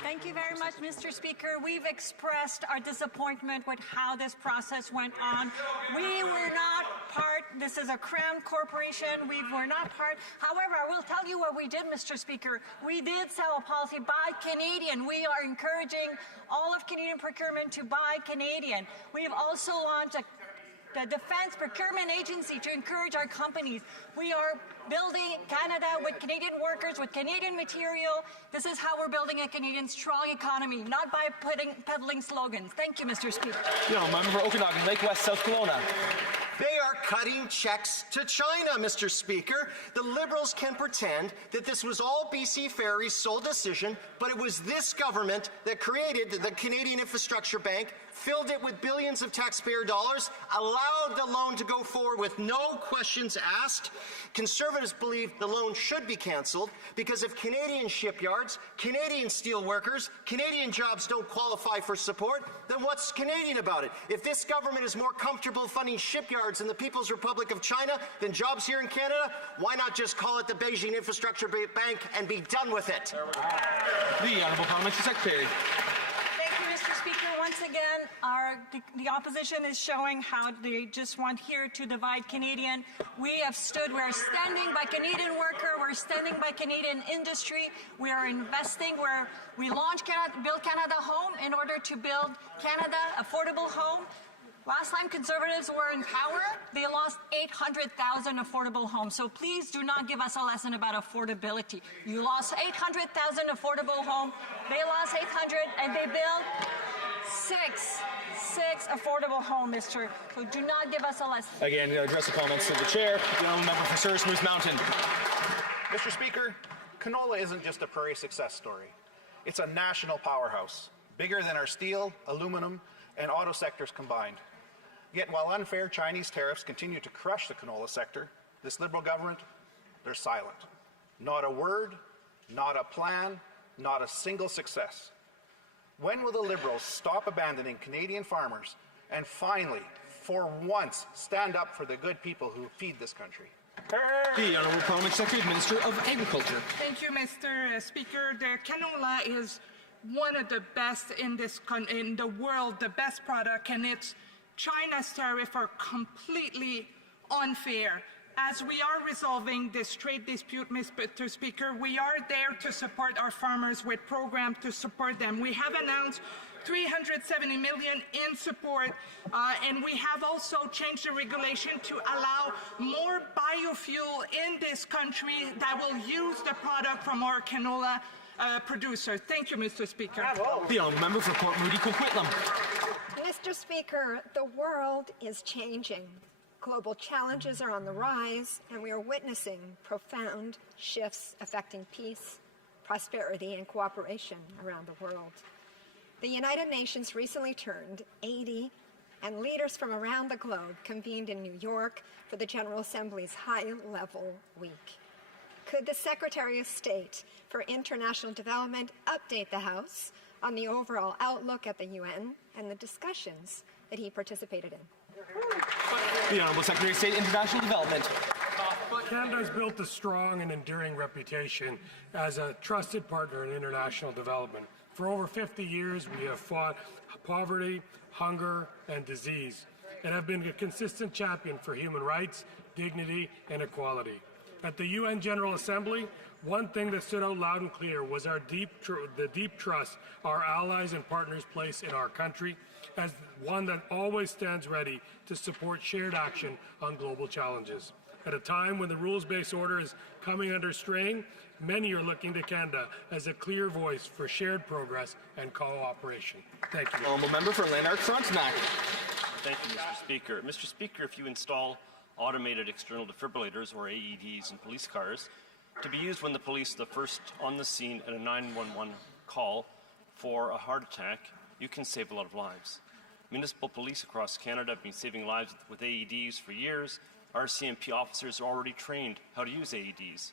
Thank you very much, Mr. Speaker. We've expressed our disappointment with how this process went on. We were not part, this is a Crown corporation, we were not part. However, I will tell you what we did, Mr. Speaker. We did sell a policy, buy Canadian. We are encouraging all of Canadian procurement to buy Canadian. We've also launched the Defence Procurement Agency to encourage our companies. We are building Canada with Canadian workers, with Canadian material. This is how we're building a Canadian strong economy, not by peddling slogans. Thank you, Mr. Speaker. Member for Okanagan, Lake West, South Kelowna. They are cutting checks to China, Mr. Speaker. The Liberals can pretend that this was all BC Ferries' sole decision, but it was this government that created the Canadian Infrastructure Bank, filled it with billions of taxpayer dollars, allowed the loan to go forward with no questions asked. Conservatives believe the loan should be cancelled because if Canadian shipyards, Canadian steel workers, Canadian jobs don't qualify for support, then what's Canadian about it? If this government is more comfortable funding shipyards in the People's Republic of China than jobs here in Canada, why not just call it the Beijing Infrastructure Bank and be done with it? The Honourable Parliamentary Secretary. Thank you, Mr. Speaker. Once again, the opposition is showing how they just want here to divide Canadian. We have stood, we're standing by Canadian worker, we're standing by Canadian industry, we are investing, we launched Build Canada Home in order to build Canada affordable home. Last time Conservatives were in power, they lost 800,000 affordable homes. So please do not give us a lesson about affordability. You lost 800,000 affordable homes. They lost 800, and they built six affordable homes, Mr. So do not give us a lesson. Again, address the comments of the chair. The honourable member for Surrey Moose Mountain. Mr. Speaker, canola isn't just a prairie success story. It's a national powerhouse, bigger than our steel, aluminum, and auto sectors combined. Yet while unfair Chinese tariffs continue to crush the canola sector, this Liberal government, they're silent. Not a word, not a plan, not a single success. When will the Liberals stop abandoning Canadian farmers and finally, for once, stand up for the good people who feed this country? The Honourable Parliamentary Secretary, Minister of Agriculture. Thank you, Mr. Speaker. The canola is one of the best in the world, the best product, and China's tariffs are completely unfair. As we are resolving this trade dispute, Mr. Speaker, we are there to support our farmers with programs to support them. We have announced $370 million in support, and we have also changed the regulation to allow more biofuel in this country that will use the product from our canola producers. Thank you, Mr. Speaker. The honourable member for Port Moody, Coquitlam. Mr. Speaker, the world is changing. Global challenges are on the rise, and we are witnessing profound shifts affecting peace, prosperity, and cooperation around the world. The United Nations recently turned 80, and leaders from around the globe convened in New York for the General Assembly's high-level week. Could the Secretary of State for International Development update the House on the overall outlook at the UN and the discussions that he participated in? The Honourable Secretary of State International Development. Canada has built a strong and enduring reputation as a trusted partner in international development. For over 50 years, we have fought poverty, hunger, and disease, and have been a consistent champion for human rights, dignity, and equality. At the UN General Assembly, one thing that stood out loud and clear was the deep trust our allies and partners place in our country as one that always stands ready to support shared action on global challenges. At a time when the rules-based order is coming under strain, many are looking to Canada as a clear voice for shared progress and cooperation. Thank you. Honourable member for Lanark Frontenac. Thank you, Mr. Speaker. Mr. Speaker, if you install automated external defibrillators, or AEDs, in police cars, To be used when the police are the first on the scene at a 911 call for a heart attack, you can save a lot of lives. Municipal police across Canada have been saving lives with AEDs for years. RCMP officers are already trained how to use AEDs.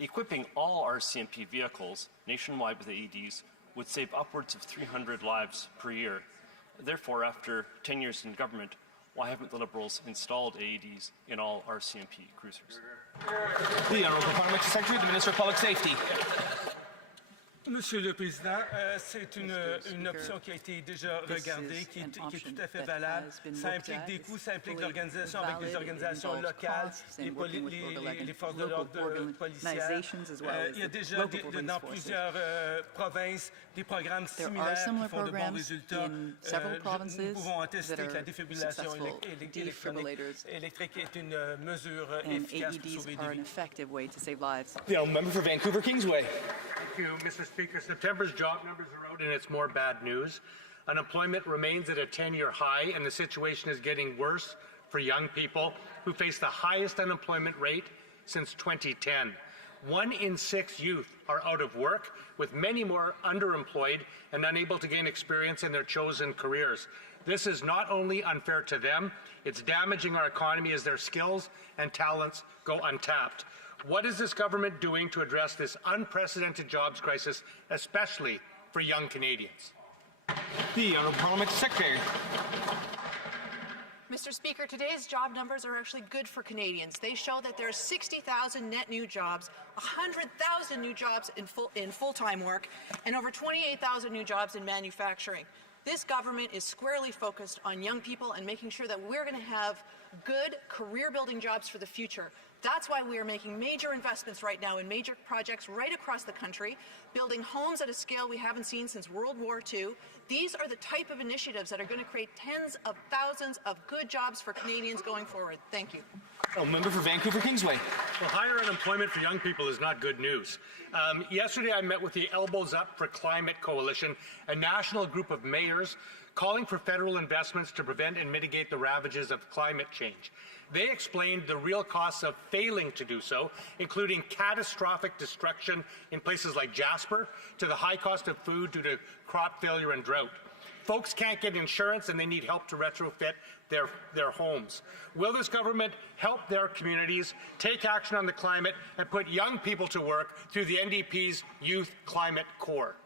Equipping all RCMP vehicles nationwide with AEDs would save upwards of 300 lives per year. Therefore, after 10 years in government, why haven't the Liberals installed AEDs in all RCMP cruisers? The Honourable Parliamentary Secretary, the Minister of Public Safety. Monsieur le Président, c'est une option qui a été déjà regardée, qui est tout à fait valable. Ça implique des coûts, ça implique l'organisation avec les organisations locales, les forces de l'ordre policières. Il y a déjà dans plusieurs provinces des programmes similaires qui font de bons résultats. Nous pouvons attester que la défibrillation électrique est une mesure efficace pour sauver des vies. The Honourable Member for Vancouver Kingsway. Thank you, Mr. Speaker. September's job numbers are out, and it's more bad news. Unemployment remains at a 10-year high, and the situation is getting worse for young people who face the highest unemployment rate since 2010. 1 in 6 youth are out of work, with many more underemployed and unable to gain experience in their chosen careers. This is not only unfair to them, it's damaging our economy as their skills and talents go untapped. What is this government doing to address this unprecedented jobs crisis, especially for young Canadians? The Honourable Parliamentary Secretary. Mr. Speaker, today's job numbers are actually good for Canadians. They show that there are 60,000 net new jobs, 100,000 new jobs in full-time work, and over 28,000 new jobs in manufacturing. This government is squarely focused on young people and making sure that we're going to have good career-building jobs for the future. That's why we are making major investments right now in major projects right across the country, building homes at a scale we haven't seen since World War II. These are the type of initiatives that are going to create tens of thousands of good jobs for Canadians going forward. Thank you. Member for Vancouver Kingsway. Well, higher unemployment for young people is not good news. Yesterday I met with the Elbows Up for Climate Coalition, a national group of mayors calling for federal investments to prevent and mitigate the ravages of climate change. They explained the real costs of failing to do so, including catastrophic destruction in places like Jasper, to the high cost of food due to crop failure and drought. Folks can't get insurance and they need help to retrofit their homes. Will this government help their communities take action on the climate and put young people to work through the NDP's Youth Climate Corps?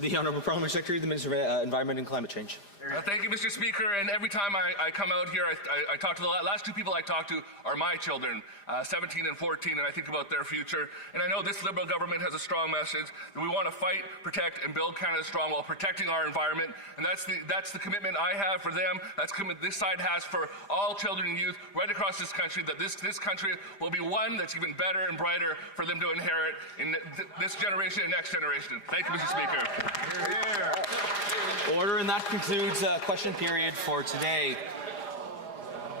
The Honourable Parliamentary Secretary, the Minister of Environment and Climate Change. Thank you, Mr. Speaker. And every time I come out here, I talk to the last two people I talk to are my children, 17 and 14, and I think about their future. And I know this Liberal government has a strong message that we want to fight, protect, and build Canada strong while protecting our environment. And that's the commitment I have for them. That's commitment this side has for all children and youth right across this country. That this country will be one that's even better and brighter for them to inherit in this generation and next generation. Thank you, Mr. Speaker. Order, and that concludes question period for today.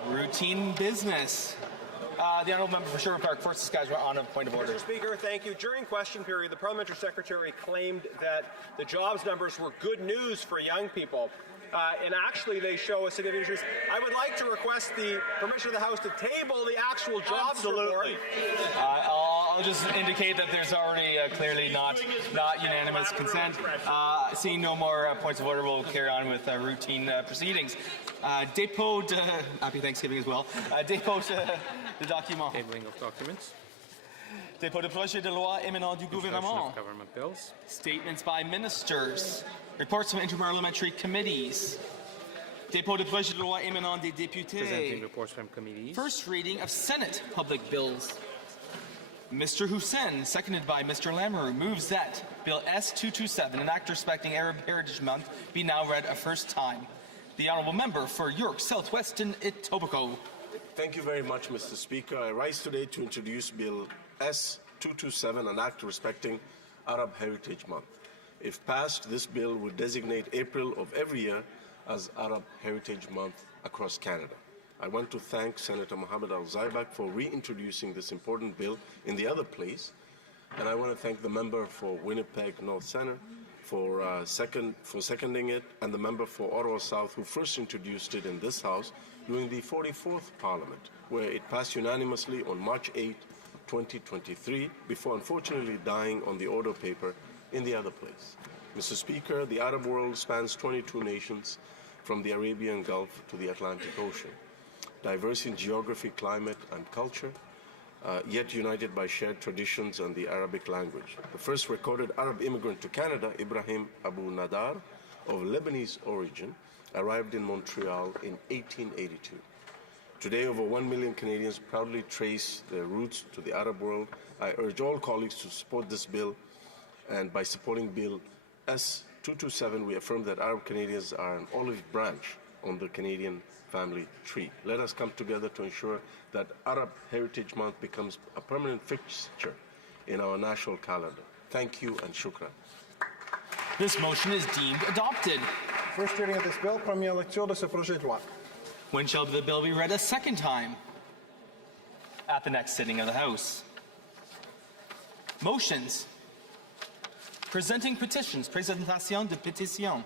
Routine business. The Honourable Member for Sherwood Park, Fort Saskatchewan, on a point of order. Mr. Speaker, thank you. During question period, the Parliamentary Secretary claimed that the jobs numbers were good news for young people. And actually, they show a significant increase. I would like to request the permission of the House to table the actual jobs report. I'll just indicate that there's already clearly not unanimous consent. Seeing no more points of order, we'll carry on with routine proceedings. Dépôt de... Happy Thanksgiving as well. Dépôt de documents. Tabling of documents. Dépôt de projet de loi émanant du gouvernement. Government bills. Statements by ministers. Reports from interparliamentary committees. Dépôt de projet de loi émanant des députés. Presenting reports from committees. First reading of Senate public bills. Mr. Hussein, seconded by Mr. Lamoureux, moves that Bill S-227, an act respecting Arab Heritage Month, be now read a first time. The Honourable Member for York South-Weston Etobicoke. Thank you very much, Mr. Speaker. I rise today to introduce Bill S-227, an act respecting Arab Heritage Month. If passed, this bill would designate April of every year as Arab Heritage Month across Canada. I want to thank Senator Mohammed Al-Zaibak for reintroducing this important bill in the other place, and I want to thank the member for Winnipeg North Centre for seconding it, and the member for Ottawa South who first introduced it in this House during the 44th Parliament, where it passed unanimously on March 8, 2023 before unfortunately dying on the order paper in the other place. Mr. Speaker, the Arab world spans 22 nations from the Arabian Gulf to the Atlantic Ocean, diverse in geography, climate, and culture, yet united by shared traditions and the Arabic language. The first recorded Arab immigrant to Canada, Ibrahim Abu Nadar, of Lebanese origin, arrived in Montreal in 1882. Today, over 1 million Canadians proudly trace their roots to the Arab world. I urge all colleagues to support this bill, and by supporting Bill S-227, we affirm that Arab Canadians are an olive branch on the Canadian family tree. Let us come together to ensure that Arab Heritage Month becomes a permanent fixture in our national calendar. Thank you and shukran. This motion is deemed adopted. First reading of this bill, première lecture de ce projet de loi. When shall the bill be read a second time? At the next sitting of the House. Motions. Presenting petitions. Présentation de pétitions.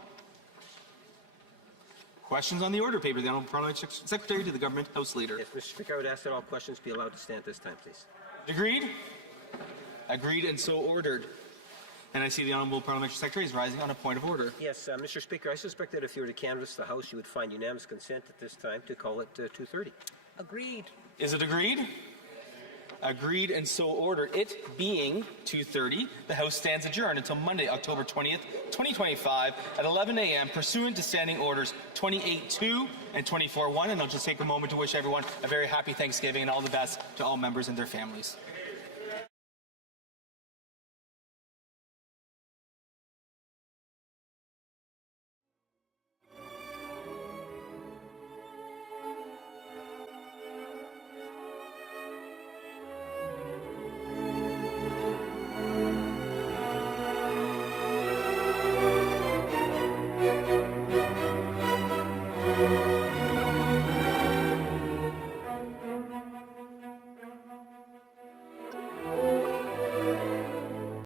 Questions on the order paper. The Honourable Parliamentary Secretary to the Government House Leader. Yes, Mr. Speaker, I would ask that all questions be allowed to stand at this time, please. Agreed? Agreed and so ordered. And I see the Honourable Parliamentary Secretary is rising on a point of order. Yes, Mr. Speaker, I suspect that if you were to canvass the House, you would find unanimous consent at this time to call it 2:30. Agreed. Is it agreed? Agreed and so ordered. It being 2:30, the House stands adjourned until Monday, October 20th, 2025 at 11 a.m. pursuant to Standing Orders 28.2 and 24.1. And I'll just take a moment to wish everyone a very happy Thanksgiving and all the best to all members and their families.